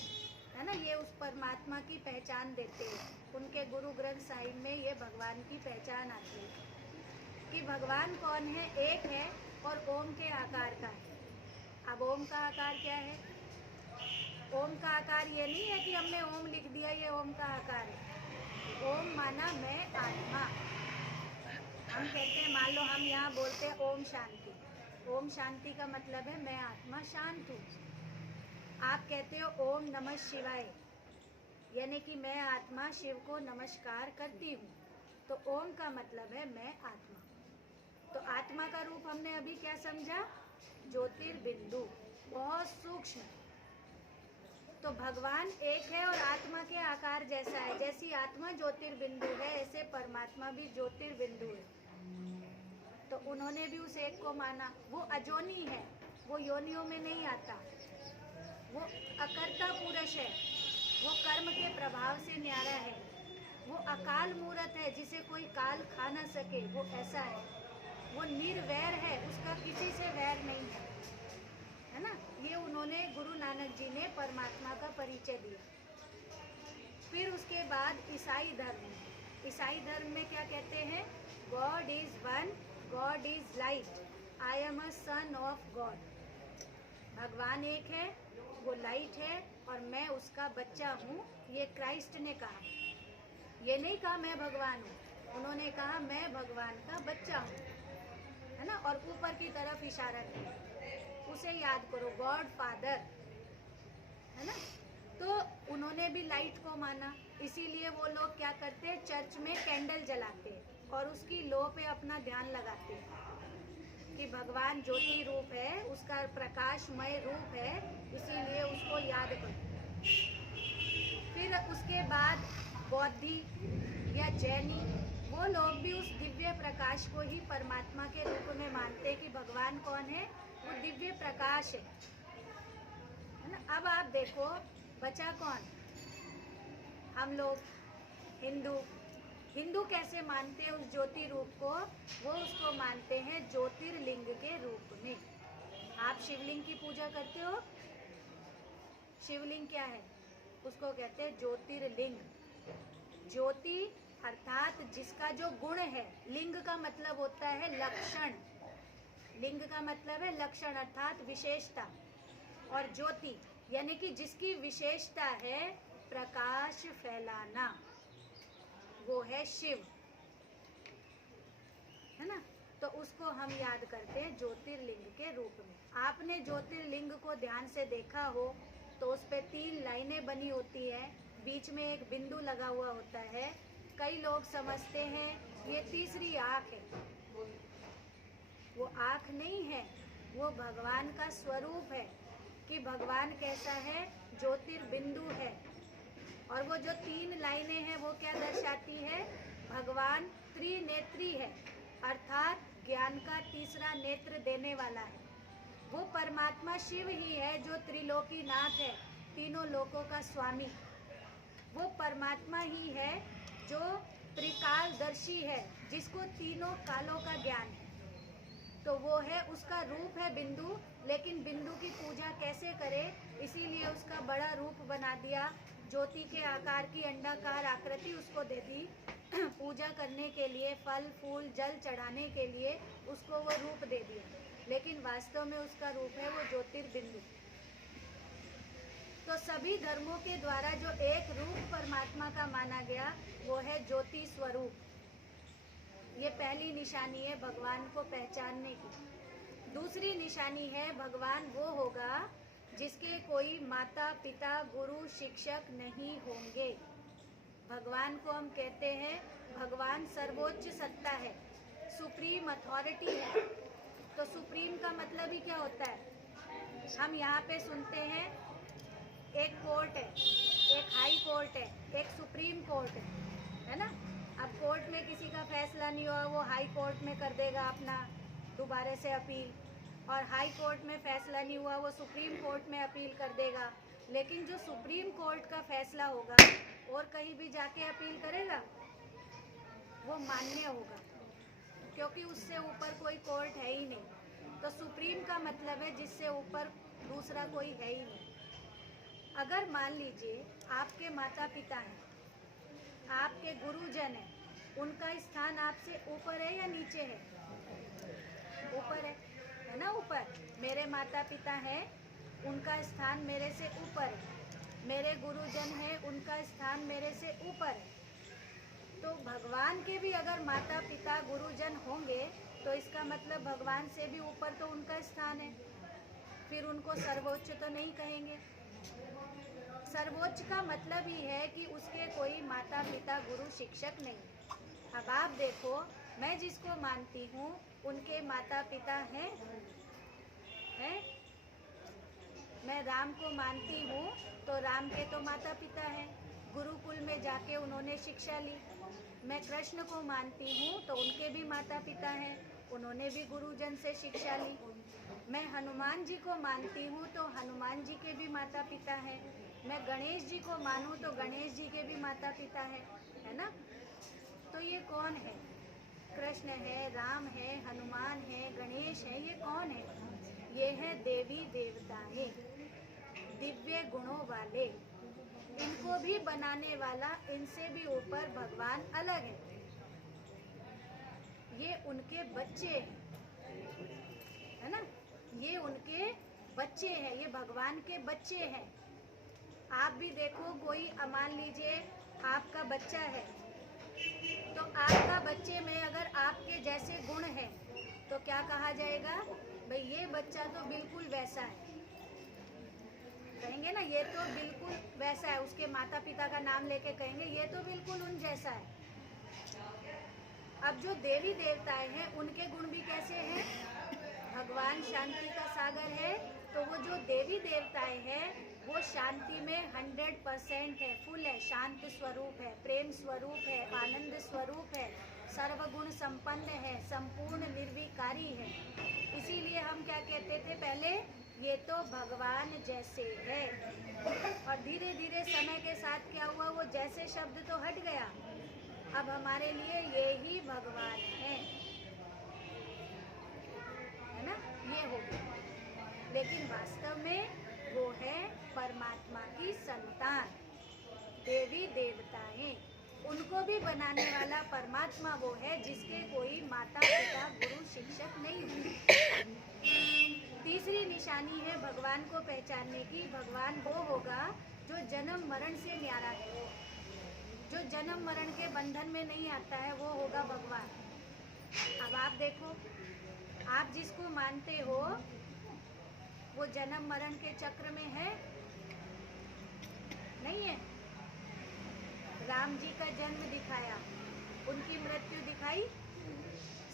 है ना। ये उस परमात्मा की पहचान देते हैं। उनके गुरु ग्रंथ साहिब में ये भगवान की पहचान आती है कि भगवान कौन है, एक है और ओम के आकार का है। अब ओम का आकार क्या है? ओम का आकार ये नहीं है कि हमने ओम लिख दिया ये ओम का आकार है। ओम माना मैं आत्मा। हम कहते हैं, मान लो हम यहाँ बोलते हैं ओम शांति। ओम शांति का मतलब है मैं आत्मा शांत हूँ। आप कहते हो ओम नमः शिवाय, यानी कि मैं आत्मा शिव को नमस्कार करती हूँ। तो ओम का मतलब है मैं आत्मा। तो आत्मा का रूप हमने अभी क्या समझा? ज्योतिर्बिंदु, बहुत सूक्ष्म। तो भगवान एक है और आत्मा के आकार जैसा है। जैसी आत्मा ज्योतिर्बिंदु है, ऐसे परमात्मा भी ज्योतिर्बिंदु है। तो उन्होंने भी उस एक को माना। वो अजोनी है, वो योनियों में नहीं आता, वो अकर्ता पुरुष है, वो कर्म के प्रभाव से न्यारा है, वो अकाल मूर्त है, जिसे कोई काल खा न सके, वो ऐसा है। वो निर्वैर है, उसका किसी से वैर नहीं है ना। ये उन्होंने गुरु नानक जी ने परमात्मा का परिचय दिया। फिर उसके बाद ईसाई धर्म में क्या कहते हैं? God is one, God is light, I am a son of God. भगवान एक है, वो लाइट है और मैं उसका बच्चा हूँ। ये क्राइस्ट ने कहा, ये नहीं कहा मैं भगवान हूँ, उन्होंने कहा मैं भगवान का बच्चा हूँ, है ना। और ऊपर की तरफ इशारा किया, उसे याद करो, गॉड फादर, है ना। तो उन्होंने भी लाइट को माना, इसीलिए वो लोग क्या करते हैं? चर्च में कैंडल जलाते हैं और उसकी लो पे अपना ध्यान लगाते हैं कि भगवान ज्योति रूप है, उसका प्रकाशमय रूप है, इसीलिए उसको याद करो। फिर उसके बाद बौद्धि या जैनी, वो लोग भी उस दिव्य प्रकाश को ही परमात्मा के रूप में मानते हैं कि भगवान कौन है? वो दिव्य प्रकाश है ना। अब आप देखो, बचा कौन? हम लोग हिंदू कैसे मानते हैं उस ज्योति रूप को? वो उसको मानते हैं ज्योतिर्लिंग के रूप में। आप शिवलिंग की पूजा करते हो? शिवलिंग क्या है? उसको कहते हैं ज्योतिर्लिंग। ज्योति अर्थात जिसका जो गुण है, लिंग का मतलब होता है लक्षण, लिंग का मतलब है लक्षण अर्थात विशेषता, और ज्योति यानी कि जिसकी विशेषता है प्रकाश फैलाना, वो है शिव, है ना। तो उसको हम याद करते हैं ज्योतिर्लिंग के रूप में। आपने ज्योतिर्लिंग को ध्यान से देखा हो तो उस पे 3 लाइनें बनी होती है, बीच में एक बिंदु लगा हुआ होता है। कई लोग समझते हैं ये तीसरी आँख है, वो आँख नहीं है, वो भगवान का स्वरूप है कि भगवान कैसा है? ज्योतिर्बिंदु है। और वो जो 3 लाइनें हैं वो क्या दर्शाती है? भगवान त्रिनेत्री है, अर्थात ज्ञान का तीसरा नेत्र देने वाला है। वो परमात्मा शिव ही है जो त्रिलोकीनाथ है, तीनों लोकों का स्वामी। वो परमात्मा ही है जो त्रिकालदर्शी है, जिसको तीनों कालों का ज्ञान है। तो वो है, उसका रूप है बिंदु। लेकिन बिंदु की पूजा कैसे करें? इसीलिए उसका बड़ा रूप बना दिया, ज्योति के आकार की अंडाकार आकृति उसको दे दी पूजा करने के लिए, फल फूल जल चढ़ाने के लिए उसको वो रूप दे दिया। लेकिन वास्तव में उसका रूप है वो ज्योतिर्बिंदु। तो सभी धर्मों के द्वारा जो एक रूप परमात्मा का माना गया वो है ज्योति स्वरूप। ये पहली निशानी है भगवान को पहचानने की। दूसरी निशानी है भगवान वो होगा जिसके कोई माता पिता गुरु शिक्षक नहीं होंगे। भगवान को हम कहते हैं भगवान सर्वोच्च सत्ता है, सुप्रीम अथॉरिटी है। तो सुप्रीम का मतलब ही क्या होता है? हम यहाँ पे सुनते हैं एक कोर्ट है, एक हाई कोर्ट है, एक सुप्रीम कोर्ट है ना। अब कोर्ट में किसी का फैसला नहीं हुआ, वो हाई कोर्ट में कर देगा अपना दोबारा से अपील, और हाई कोर्ट में फैसला नहीं हुआ वो सुप्रीम कोर्ट में अपील कर देगा। लेकिन जो सुप्रीम कोर्ट का फैसला होगा और कहीं भी जाके अपील करेगा, वो मान्य होगा, क्योंकि उससे ऊपर कोई कोर्ट है ही नहीं। तो सुप्रीम का मतलब है जिससे ऊपर दूसरा कोई है ही नहीं। अगर मान लीजिए आपके माता पिता हैं, आपके गुरुजन हैं, उनका स्थान आपसे ऊपर है या नीचे है? ऊपर है ना। ऊपर मेरे माता पिता हैं, उनका स्थान मेरे से ऊपर है। मेरे गुरुजन हैं, उनका स्थान मेरे से ऊपर है। तो भगवान के भी अगर माता पिता गुरुजन होंगे तो इसका मतलब भगवान से भी ऊपर तो उनका स्थान है। फिर उनको सर्वोच्च तो नहीं कहेंगे, सर्वोच्च का मतलब ही है कि उसके कोई माता पिता गुरु शिक्षक नहीं। अब आप देखो, मैं जिसको मानती हूँ उनके माता पिता हैं? मैं राम को मानती हूँ तो राम के तो माता पिता हैं, गुरुकुल में जाके उन्होंने शिक्षा ली। मैं कृष्ण को मानती हूँ तो उनके भी माता पिता हैं, उन्होंने भी गुरुजन से शिक्षा ली। मैं हनुमान जी को मानती हूँ तो हनुमान जी के भी माता पिता हैं। मैं गणेश जी को मानूँ तो गणेश जी के भी माता पिता हैं, है ना? तो ये कौन है? कृष्ण है, राम है, हनुमान है, गणेश है, ये कौन है? ये है देवी देवताएं, दिव्य गुणों वाले। इनको भी बनाने वाला इनसे भी ऊपर भगवान अलग है। ये उनके बच्चे हैं, है ना? ये उनके बच्चे हैं, ये भगवान के बच्चे हैं। आप भी देखो, कोई मान लीजिए आपका बच्चा है, तो आपका बच्चे में अगर आपके जैसे गुण हैं तो क्या कहा जाएगा? भाई ये बच्चा तो बिल्कुल वैसा है, कहेंगे ना, ये तो बिल्कुल वैसा है। उसके माता पिता का नाम लेके कहेंगे ये तो बिल्कुल उन जैसा है। अब जो देवी देवताएं हैं उनके गुण भी कैसे हैं? भगवान शांति का सागर है, तो वो जो देवी देवताएं हैं वो शांति में 100% है, फुल है, शांत स्वरूप है, प्रेम स्वरूप है, आनंद स्वरूप है, सर्वगुण संपन्न है, संपूर्ण निर्विकारी है। इसीलिए हम क्या कहते थे पहले? ये तो भगवान जैसे है। और धीरे धीरे समय के साथ क्या हुआ? वो जैसे शब्द तो हट गया, अब हमारे लिए ये ही भगवान है ना? ये हो गया। लेकिन वास्तव में वो है परमात्मा की संतान, देवी देवताएं। उनको भी बनाने वाला परमात्मा वो है जिसके कोई माता पिता गुरु शिक्षक नहीं है। तीसरी निशानी है भगवान को पहचानने की। भगवान वो होगा जो जन्म मरण से न्यारा है, जो जन्म मरण के बंधन में नहीं आता है, वो होगा भगवान। अब आप देखो, आप जिसको मानते हो वो जन्म मरण के चक्र में है? नहीं है। राम जी का जन्म दिखाया, उनकी मृत्यु दिखाई,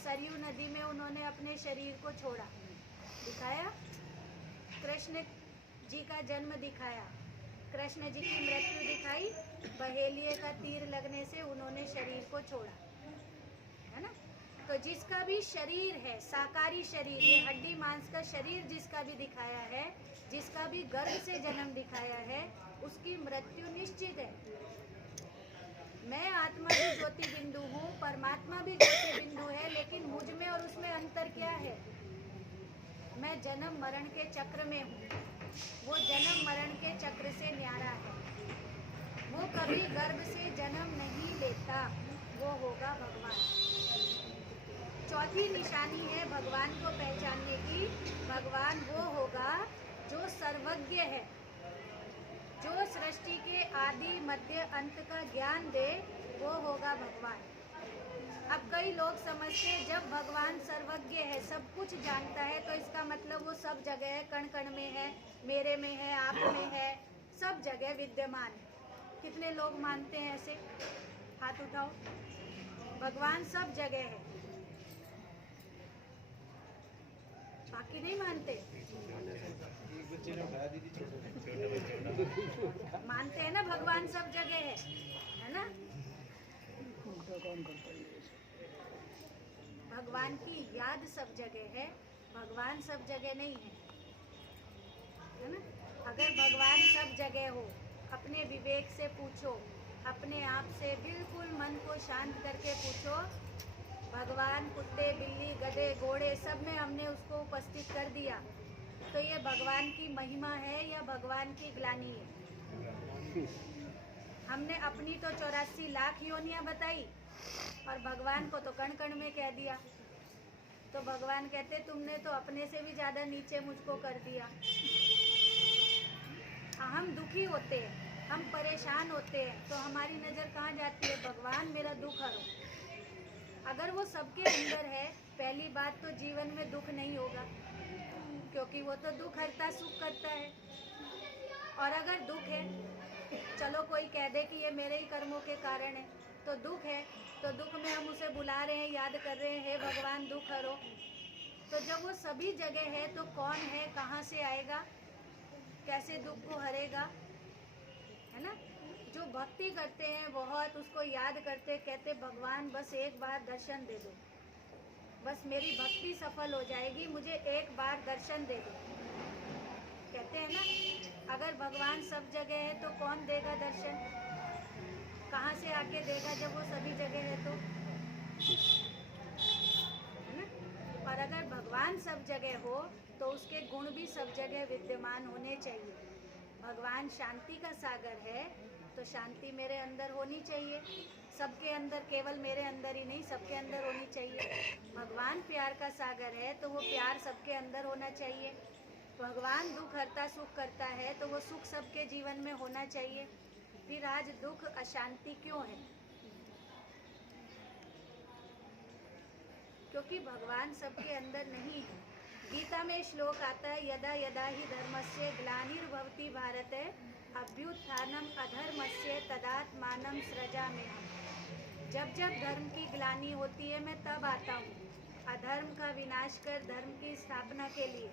सरयू नदी में उन्होंने अपने शरीर को छोड़ा, दिखाया। कृष्ण जी का जन्म दिखाया, कृष्ण जी की मृत्यु दिखाई, बहेलिए का तीर लगने से उन्होंने शरीर को छोड़ा, है ना? तो जिसका भी शरीर है, साकारी शरीर, ये हड्डी मांस का शरीर जिसका भी दिखाया है, जिसका भी गर्भ से जन्म दिखाया है, उसकी मृत्यु निश्चित है। मैं आत्मा भी ज्योति बिंदु हूँ, परमात्मा भी ज्योति बिंदु है, लेकिन मुझ में और उसमें अंतर क्या है? मैं जन्म मरण के चक्र में हूँ, वो जन्म मरण के चक्र से न्यारा है, वो कभी गर्भ से जन्म नहीं लेता, वो होगा भगवान। चौथी निशानी है भगवान को पहचानने की। भगवान वो होगा जो सर्वज्ञ है, जो सृष्टि के आदि मध्य अंत का ज्ञान दे, वो होगा भगवान। अब कई लोग समझते हैं जब भगवान सर्वज्ञ है, सब कुछ जानता है, तो इसका मतलब वो सब जगह है, कण कण में है, मेरे में है, आप में है, सब जगह विद्यमान है। कितने लोग मानते हैं ऐसे? हाथ उठाओ। भगवान सब जगह है, बाकी नहीं मानते। मानते हैं ना भगवान सब जगह है ना? भगवान की याद सब जगह है, भगवान सब जगह नहीं है ना? अगर भगवान सब जगह हो, अपने विवेक से पूछो, अपने आप से बिल्कुल मन को शांत करके पूछो, भगवान कुत्ते बिल्ली गधे घोड़े सब में हमने उसको उपस्थित कर दिया, तो ये भगवान की महिमा है या भगवान की ग्लानि है? हमने अपनी तो 84 लाख योनियां बताई और भगवान को तो कण कण में कह दिया। तो भगवान कहते तुमने तो अपने से भी ज़्यादा नीचे मुझको कर दिया। हम दुखी होते हैं, हम परेशान होते हैं, तो हमारी नज़र कहाँ जाती है? भगवान मेरा दुख हरो। अगर वो सबके अंदर है, पहली बात तो जीवन में दुख नहीं होगा, क्योंकि वो तो दुख हरता सुख करता है। और अगर दुख है चलो कोई कह दे कि ये मेरे ही कर्मों के कारण है, तो दुख है, तो दुख में हम उसे बुला रहे हैं, याद कर रहे हैं, हे भगवान दुख हरो। तो जब वो सभी जगह है तो कौन है, कहाँ से आएगा, कैसे दुख को हरेगा, है ना। जो भक्ति करते हैं बहुत, उसको याद करते, कहते भगवान बस एक बार दर्शन दे दो, बस मेरी भक्ति सफल हो जाएगी, मुझे एक बार दर्शन दे दो। कहते हैं ना, अगर भगवान सब जगह है तो कौन देगा दर्शन, कहाँ से आके देगा जब वो सभी जगह है तो, है ना। और अगर भगवान सब जगह हो तो उसके गुण भी सब जगह विद्यमान होने चाहिए। भगवान शांति का सागर है तो शांति मेरे अंदर होनी चाहिए, सबके अंदर, केवल मेरे अंदर ही नहीं, सबके अंदर होनी चाहिए। भगवान प्यार का सागर है तो वो प्यार सबके अंदर होना चाहिए। भगवान दुख हरता सुख करता है तो वो सुख सबके जीवन में होना चाहिए। फिर आज दुख अशांति क्यों है? क्योंकि भगवान सबके अंदर नहीं है। गीता में श्लोक आता है, यदा यदा ही धर्मस्य ग्लानिर्भवति भारत अभ्युत्थानम अधर्मस्य तदात्मानं सृजाम्यहम्। जब जब धर्म की ग्लानि होती है मैं तब आता हूँ, अधर्म का विनाश कर धर्म की स्थापना के लिए।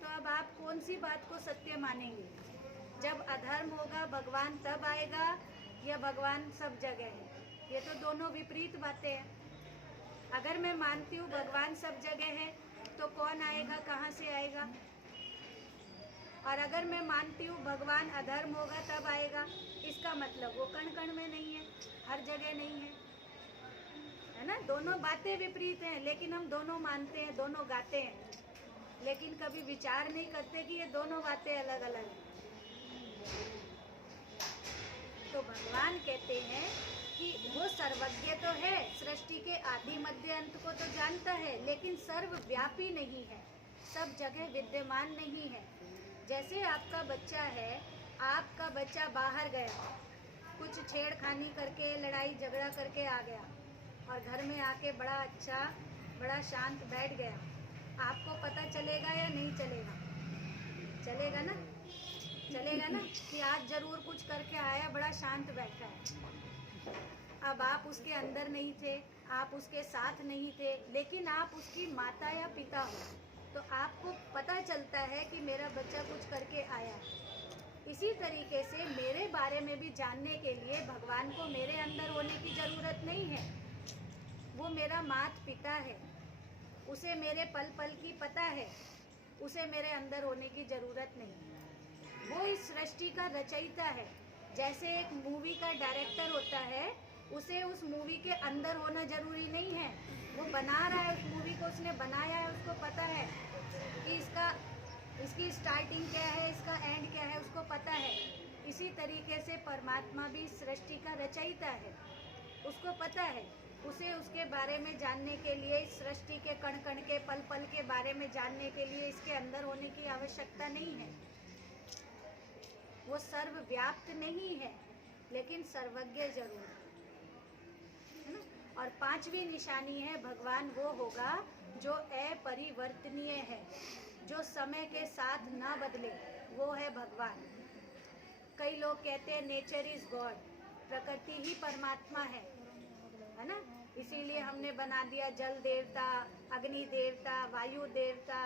तो अब आप कौन सी बात को सत्य मानेंगे? जब अधर्म होगा भगवान तब आएगा, या भगवान सब जगह है? ये तो दोनों विपरीत बातें हैं। अगर मैं मानती हूँ भगवान सब जगह है तो कौन आएगा, कहाँ से आएगा? और अगर मैं मानती हूँ भगवान अधर्म होगा तब आएगा, इसका मतलब वो कण कण में नहीं है, हर जगह नहीं है, है ना। दोनों बातें विपरीत हैं, लेकिन हम दोनों मानते हैं, दोनों गाते हैं, लेकिन कभी विचार नहीं करते कि ये दोनों बातें अलग अलग हैं। तो भगवान कहते हैं कि वो सर्वज्ञ तो है, सृष्टि के आदि मध्य अंत को तो जानता है, लेकिन सर्वव्यापी नहीं है, सब जगह विद्यमान नहीं है। जैसे आपका बच्चा है, आपका बच्चा बाहर गया, कुछ छेड़खानी करके, लड़ाई झगड़ा करके आ गया और घर में आके बड़ा अच्छा, बड़ा शांत बैठ गया, आपको पता चलेगा या नहीं चलेगा? चलेगा ना, चलेगा ना कि आज जरूर कुछ करके आया, बड़ा शांत बैठा है। अब आप उसके अंदर नहीं थे, आप उसके साथ नहीं थे, लेकिन आप उसकी माता या पिता हो, तो आपको पता चलता है कि मेरा बच्चा कुछ करके आया है। इसी तरीके से मेरे बारे में भी जानने के लिए भगवान को मेरे अंदर होने की ज़रूरत नहीं है। वो मेरा माता पिता है, उसे मेरे पल पल की पता है, उसे मेरे अंदर होने की ज़रूरत नहीं। वो इस सृष्टि का रचयिता है। जैसे एक मूवी का डायरेक्टर होता है, उसे उस मूवी के अंदर होना ज़रूरी नहीं है, वो बना रहा है उस मूवी को, उसने बनाया है, उसको पता है कि इसकी स्टार्टिंग क्या है, इसका एंड क्या है, उसको पता है। इसी तरीके से परमात्मा भी सृष्टि का रचयिता है, उसको पता है। उसे उसके बारे में जानने के लिए, इस सृष्टि के कण कण के, पल पल के बारे में जानने के लिए इसके अंदर होने की आवश्यकता नहीं है। वो सर्वव्याप्त नहीं है, लेकिन सर्वज्ञ जरूर है ना। और पांचवी निशानी है, भगवान वो होगा जो अपरिवर्तनीय है, जो समय के साथ ना बदले, वो है भगवान। कई लोग कहते हैं नेचर इज गॉड, प्रकृति ही परमात्मा है ना। इसीलिए हमने बना दिया जल देवता, अग्नि देवता, वायु देवता,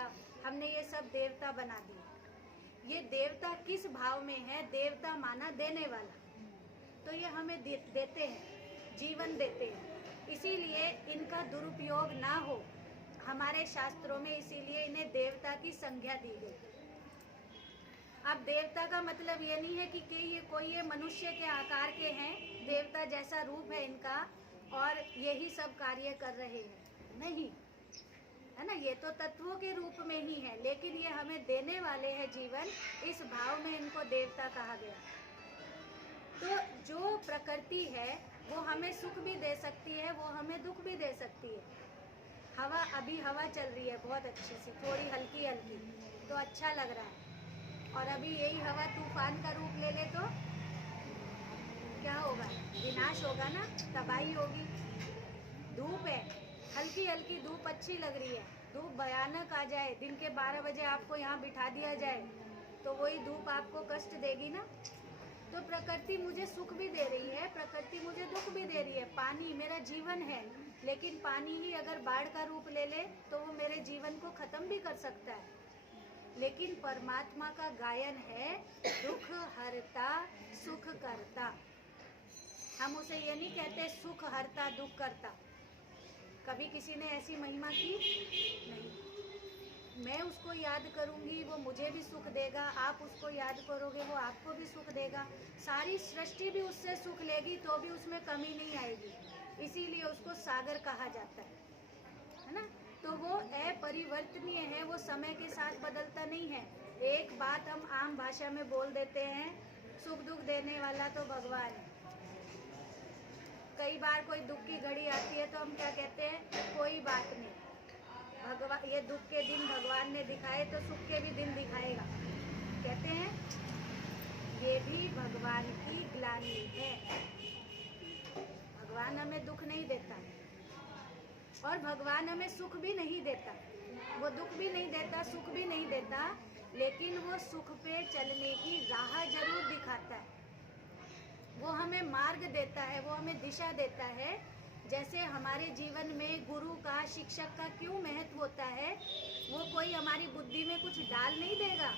हमने ये सब देवता बना दिए। ये देवता किस भाव में है? देवता माना देने वाला, तो ये हमें देते हैं, जीवन देते हैं, इसीलिए इनका दुरुपयोग ना हो हमारे शास्त्रों में, इसीलिए इन्हें देवता की संज्ञा दी गई। अब देवता का मतलब ये नहीं है कि ये मनुष्य के आकार के हैं, देवता जैसा रूप है इनका और यही सब कार्य कर रहे हैं, नहीं, है ना। ये तो तत्वों के रूप में ही है, लेकिन ये हमें देने वाले हैं जीवन, इस भाव में इनको देवता कहा गया। तो जो प्रकृति है वो हमें सुख भी दे सकती है, वो हमें दुख भी दे सकती है। हवा, अभी हवा चल रही है बहुत अच्छी सी, थोड़ी हल्की हल्की, तो अच्छा लग रहा है, और अभी यही हवा तूफान का रूप ले ले तो क्या होगा? विनाश होगा ना, तबाही होगी। धूप है, हल्की हल्की धूप अच्छी लग रही है, धूप भयानक आ जाए, दिन के 12 बजे आपको यहाँ बिठा दिया जाए, तो वही धूप आपको कष्ट देगी ना। तो प्रकृति मुझे सुख भी दे रही है, प्रकृति मुझे दुख भी दे रही है। पानी मेरा जीवन है, लेकिन पानी ही अगर बाढ़ का रूप ले ले तो वो मेरे जीवन को खत्म भी कर सकता है। लेकिन परमात्मा का गायन है दुख हरता सुख करता। हम उसे ये नहीं कहते सुख हरता दुख करता। कभी किसी ने ऐसी महिमा की नहीं। मैं उसको याद करूंगी, वो मुझे भी सुख देगा, आप उसको याद करोगे, वो आपको भी सुख देगा। सारी सृष्टि भी उससे सुख लेगी तो भी उसमें कमी नहीं आएगी। इसीलिए उसको सागर कहा जाता है ना। तो वो अपरिवर्तनीय है, वो समय के साथ बदलता नहीं है। एक बात हम आम भाषा में बोल देते हैं, सुख दुख देने वाला तो भगवान है। कई बार कोई दुख की घड़ी आती है तो हम क्या कहते हैं, कोई बात नहीं, भगवान ये दुख के दिन भगवान ने दिखाए तो सुख के भी दिन दिखाएगा। कहते हैं ये भी भगवान की ग्लानि है। भगवान हमें दुख नहीं देता और भगवान हमें सुख भी नहीं देता। वो दुख भी नहीं देता, सुख भी नहीं देता, लेकिन वो सुख पे चलने की राह जरूर दिखाता है। वो हमें मार्ग देता है, वो हमें दिशा देता है। जैसे हमारे जीवन में गुरु का, शिक्षक का क्यों महत्व होता है। वो कोई हमारी बुद्धि में कुछ डाल नहीं देगा,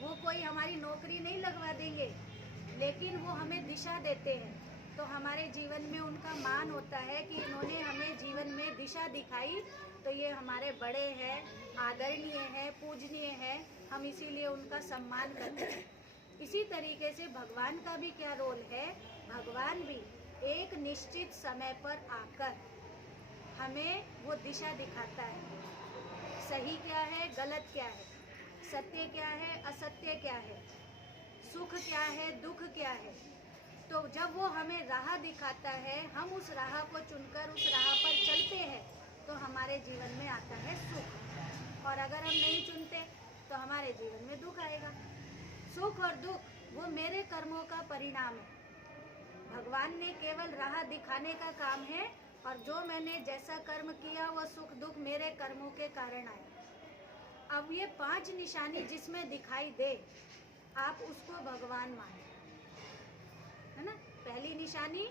वो कोई हमारी नौकरी नहीं लगवा देंगे, लेकिन वो हमें दिशा देते हैं। तो हमारे जीवन में उनका मान होता है कि इन्होंने हमें जीवन में दिशा दिखाई, तो ये हमारे बड़े हैं, आदरणीय हैं, पूजनीय हैं, हम इसीलिए उनका सम्मान करते हैं। इसी तरीके से भगवान का भी क्या रोल है। भगवान भी एक निश्चित समय पर आकर हमें वो दिशा दिखाता है। सही क्या है, गलत क्या है, सत्य क्या है, असत्य क्या है, सुख क्या है, दुख क्या है। तो जब वो हमें राह दिखाता है, हम उस राह को चुनकर उस राह पर चलते हैं तो हमारे जीवन में आता है सुख। और अगर हम नहीं चुनते तो हमारे जीवन में दुख आएगा। सुख और दुख वो मेरे कर्मों का परिणाम है। भगवान ने केवल राह दिखाने का काम है, और जो मैंने जैसा कर्म किया वो सुख दुख मेरे कर्मों के कारण आए। अब ये 5 निशानी जिसमें दिखाई दे, आप उसको भगवान माने, है ना। पहली निशानी,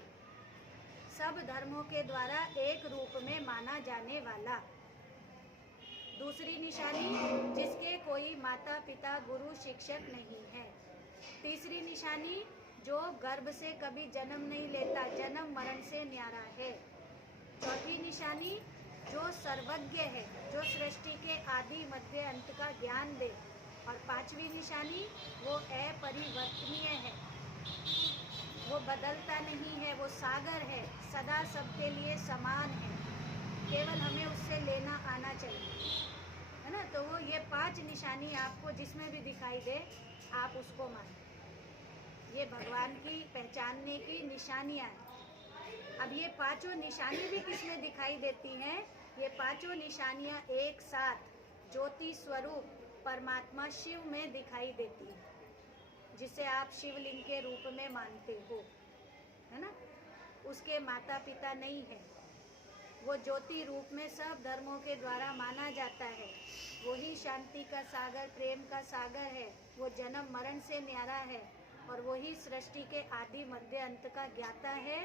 सब धर्मों के द्वारा एक रूप में माना जाने वाला। दूसरी निशानी, जिसके कोई माता पिता गुरु शिक्षक नहीं है। तीसरी निशानी, जो गर्भ से कभी जन्म नहीं लेता, जन्म मरण से न्यारा है। चौथी निशानी, जो सर्वज्ञ है, जो सृष्टि के आदि मध्य अंत का ज्ञान दे। और 5वीं निशानी, वो अपरिवर्तनीय है, वो बदलता नहीं है, वो सागर है, सदा सबके लिए समान है, केवल हमें उससे लेना आना चाहिए, है ना। तो वो ये 5 निशानी आपको जिसमें भी दिखाई दे, आप उसको माने। ये भगवान की पहचानने की निशानियाँ हैं। अब ये 5 निशानी भी किसमें दिखाई देती हैं। ये 5 निशानियाँ एक साथ ज्योति स्वरूप परमात्मा शिव में दिखाई देती है, जिसे आप शिवलिंग के रूप में मानते हो, है ना। उसके माता पिता नहीं है, वो ज्योति रूप में सब धर्मों के द्वारा माना जाता है। वही शांति का सागर, प्रेम का सागर है, वो जन्म मरण से न्यारा है, और वही सृष्टि के आदि मध्य अंत का ज्ञाता है।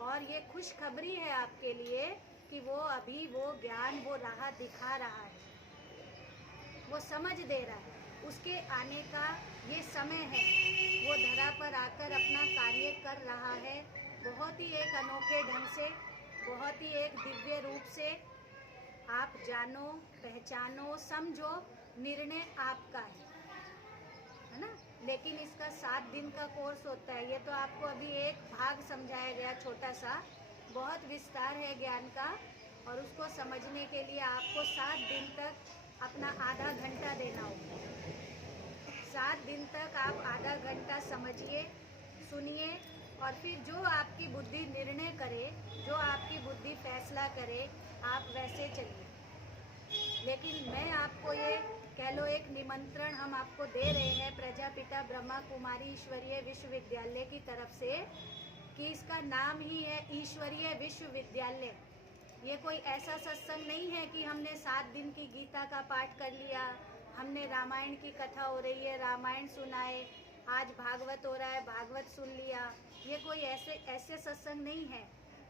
और ये खुशखबरी है आपके लिए कि वो अभी वो ज्ञान, वो राह दिखा रहा है, वो समझ दे रहा है। उसके आने का ये समय है, वो धरा पर आकर अपना कार्य कर रहा है, बहुत ही एक अनोखे ढंग से, बहुत ही एक दिव्य रूप से। आप जानो, पहचानो, समझो, निर्णय आपका है ना। लेकिन इसका 7 दिन का कोर्स होता है। ये तो आपको अभी एक भाग समझाया गया, छोटा सा, बहुत विस्तार है ज्ञान का, और उसको समझने के लिए आपको 7 दिन तक अपना आधा घंटा देना होगा। 7 दिन तक आप आधा घंटा समझिए, सुनिए, और फिर जो आपकी बुद्धि निर्णय करे, जो आपकी बुद्धि फैसला करे, आप वैसे चलिए। लेकिन मैं आपको ये कह लो, एक निमंत्रण हम आपको दे रहे हैं प्रजापिता ब्रह्मा कुमारी ईश्वरीय विश्वविद्यालय की तरफ से, कि इसका नाम ही है ईश्वरीय विश्वविद्यालय। ये कोई ऐसा सत्संग नहीं है कि हमने 7 दिन की गीता का पाठ कर लिया, हमने रामायण की कथा हो रही है, रामायण सुनाए, आज भागवत हो रहा है, भागवत सुन लिया, ये कोई ऐसे सत्संग नहीं है।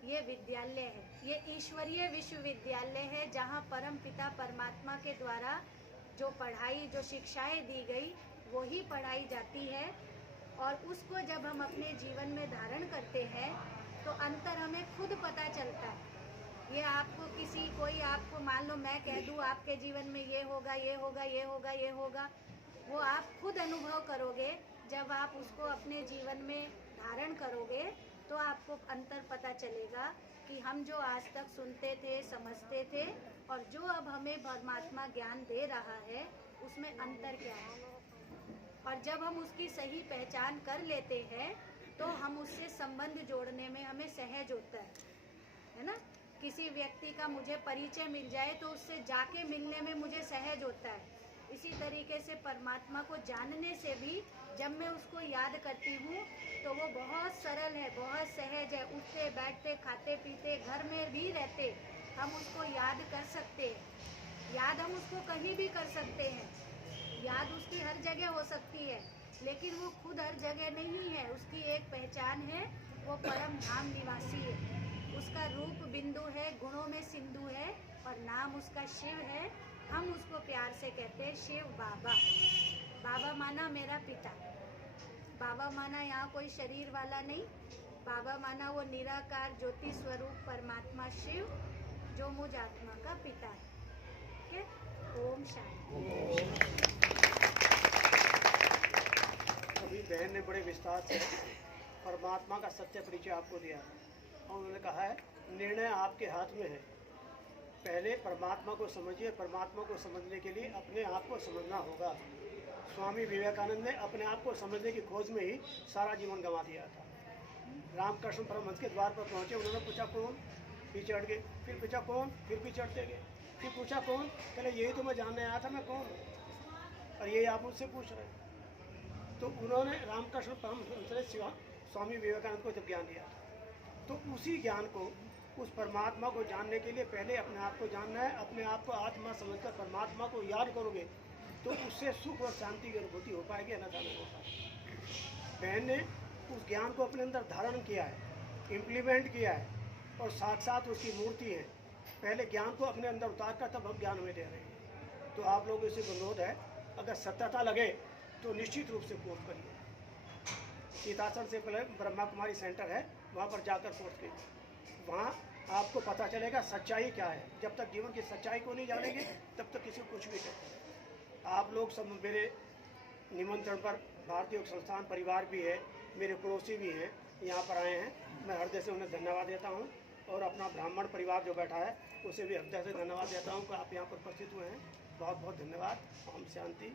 ये विद्यालय है, ये ईश्वरीय विश्वविद्यालय है, जहाँ परम पिता परमात्मा के द्वारा जो पढ़ाई, जो शिक्षाएं दी गई, वो ही पढ़ाई जाती है। और उसको जब हम अपने जीवन में धारण करते हैं तो अंतर हमें खुद पता चलता है। ये आपको कोई आपको मान लो मैं कह दूँ आपके जीवन में ये होगा, ये होगा, ये होगा, ये होगा, वो आप खुद अनुभव करोगे। जब आप उसको अपने जीवन में धारण करोगे तो आपको अंतर पता चलेगा कि हम जो आज तक सुनते थे, समझते थे, और जो अब हमें परमात्मा ज्ञान दे रहा है, उसमें अंतर क्या है। और जब हम उसकी सही पहचान कर लेते हैं तो हम उससे संबंध जोड़ने में हमें सहज होता है ना। किसी व्यक्ति का मुझे परिचय मिल जाए तो उससे जाके मिलने में मुझे सहज होता है। इसी तरीके से परमात्मा को जानने से भी जब मैं उसको याद करती हूँ तो वो बहुत सरल है, बहुत सहज है। उठते बैठते खाते पीते घर में भी रहते हम उसको याद कर सकते हैं। याद हम उसको कहीं भी कर सकते हैं, याद उसकी हर जगह हो सकती है, लेकिन वो खुद हर जगह नहीं है। उसकी एक पहचान है, वो परम धाम निवासी है। उसका रूप बिंदु है, गुणों में सिंधु है, और नाम उसका शिव है। हम उसको प्यार से कहते हैं शिव बाबा। बाबा माना मेरा पिता। बाबा माना यहाँ कोई शरीर वाला नहीं, बाबा माना वो निराकार ज्योति स्वरूप परमात्मा शिव, जो मुझ आत्मा का पिता है। ठीक है? ओम शांति। अभी बहन ने बड़े विस्तार से परमात्मा का सत्य परिचय आपको दिया और उन्होंने कहा है निर्णय आपके हाथ में है। पहले परमात्मा को समझिए। परमात्मा को समझने के लिए अपने आप को समझना होगा। स्वामी विवेकानंद ने अपने आप को समझने की खोज में ही सारा जीवन गंवा दिया था। रामकृष्ण परमहंस के द्वार पर पहुंचे, उन्होंने पूछा कौन, पीछे हट गए, फिर पूछा कौन, फिर पीछे हटते गए, फिर पूछा कौन, पहले यही तो मैं जानने आया था मैं कौन हूँ, और यही आप मुझसे पूछ रहे हैं। तो उन्होंने रामकृष्ण परमहंस ने स्वामी विवेकानंद को जब ज्ञान दिया तो उसी ज्ञान को, उस परमात्मा को जानने के लिए पहले अपने आप को जानना है। अपने आप को आत्मा समझकर परमात्मा को याद करोगे तो उससे सुख और शांति की अनुभूति हो पाएगी, अन्यथा नहीं हो पाएगी। बहन ने उस ज्ञान को अपने अंदर धारण किया है, इम्प्लीमेंट किया है, और साथ साथ उसकी मूर्ति है। पहले ज्ञान को अपने अंदर उतार कर तब हम ज्ञान में दे रहे हैं। तो आप लोगों से अनुरोध है, अगर सत्यता लगे तो निश्चित रूप से कोर्स करिए। सीतासर से पहले ब्रह्मा कुमारी सेंटर है, वहाँ पर जाकर कोर्स कीजिए। वहाँ आपको पता चलेगा सच्चाई क्या है। जब तक जीवन की सच्चाई को नहीं जानेंगे तब तक किसी को कुछ भी कहते। आप लोग सब मेरे निमंत्रण पर, भारतीय योग संस्थान परिवार भी है, मेरे पड़ोसी भी हैं, यहाँ पर आए हैं। मैं हृदय से उन्हें धन्यवाद देता हूँ, और अपना ब्राह्मण परिवार जो बैठा है उसे भी हृदय से धन्यवाद देता हूँ कि आप यहाँ पर उपस्थित हुए हैं। बहुत बहुत धन्यवाद। ओम शांति।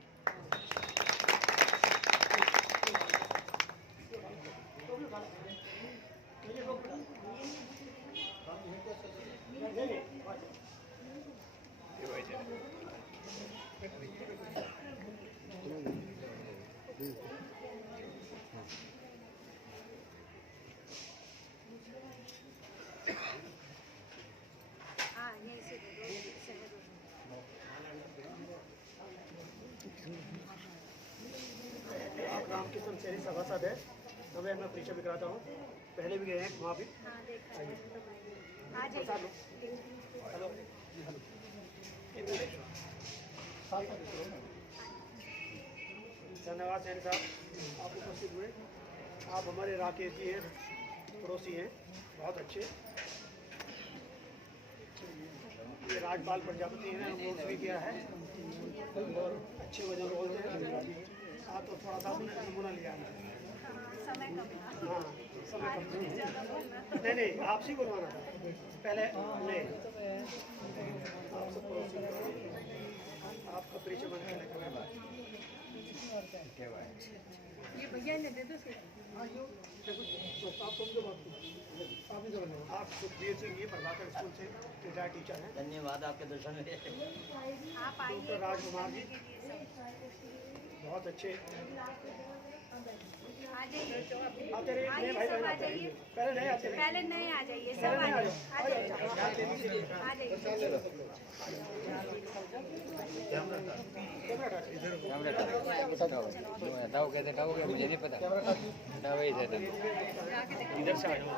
हाँ, यहीं से दे दो, सहज हो। आप रामकृष्ण शहरी सभासद है, हमें मैं परिचय भी कराता हूँ। पहले भी गए हैं वहाँ भी। हाँ, देखा है। आ जाइए। हेलो, धन्यवाद सैन साहब, आप उपस्थित हुए। आप हमारे राकेश जी हैं, पड़ोसी हैं, बहुत अच्छे। ये राजपाल प्रजापति हैं, रोल्स भी किया है और अच्छे वजन रोल्स हैं। आप तो थोड़ा सा नमूना लिया है। समय कम। हाँ, समय कम। नहीं, आपसे ही बुलवाना था पहले। नहीं, आपसे पड़ोसी, आपका परिचय बनने का ये भैया ने दे दो आप तुम जो बात आप ही करो। आप सुखदेव सिंह ये प्रभाकर स्कूल से रिटायर्ड टीचर हैं। धन्यवाद आपके दर्शन में। आप आइए। डॉक्टर राजकुमार जी के लिए सब। बहुत अच्छे आ जाइए आते रहिए, आइए, नए भाई सब बहन आ आते रहिए। जाइए। पहले नए आते रहिए। पहले नए आ जाइए, सब आ जाइए, आ जाइए, आ जाइए। हटाओ कैसे हटाओगे मुझे नहीं पता हटाओ इधर इधर से आ जाओ।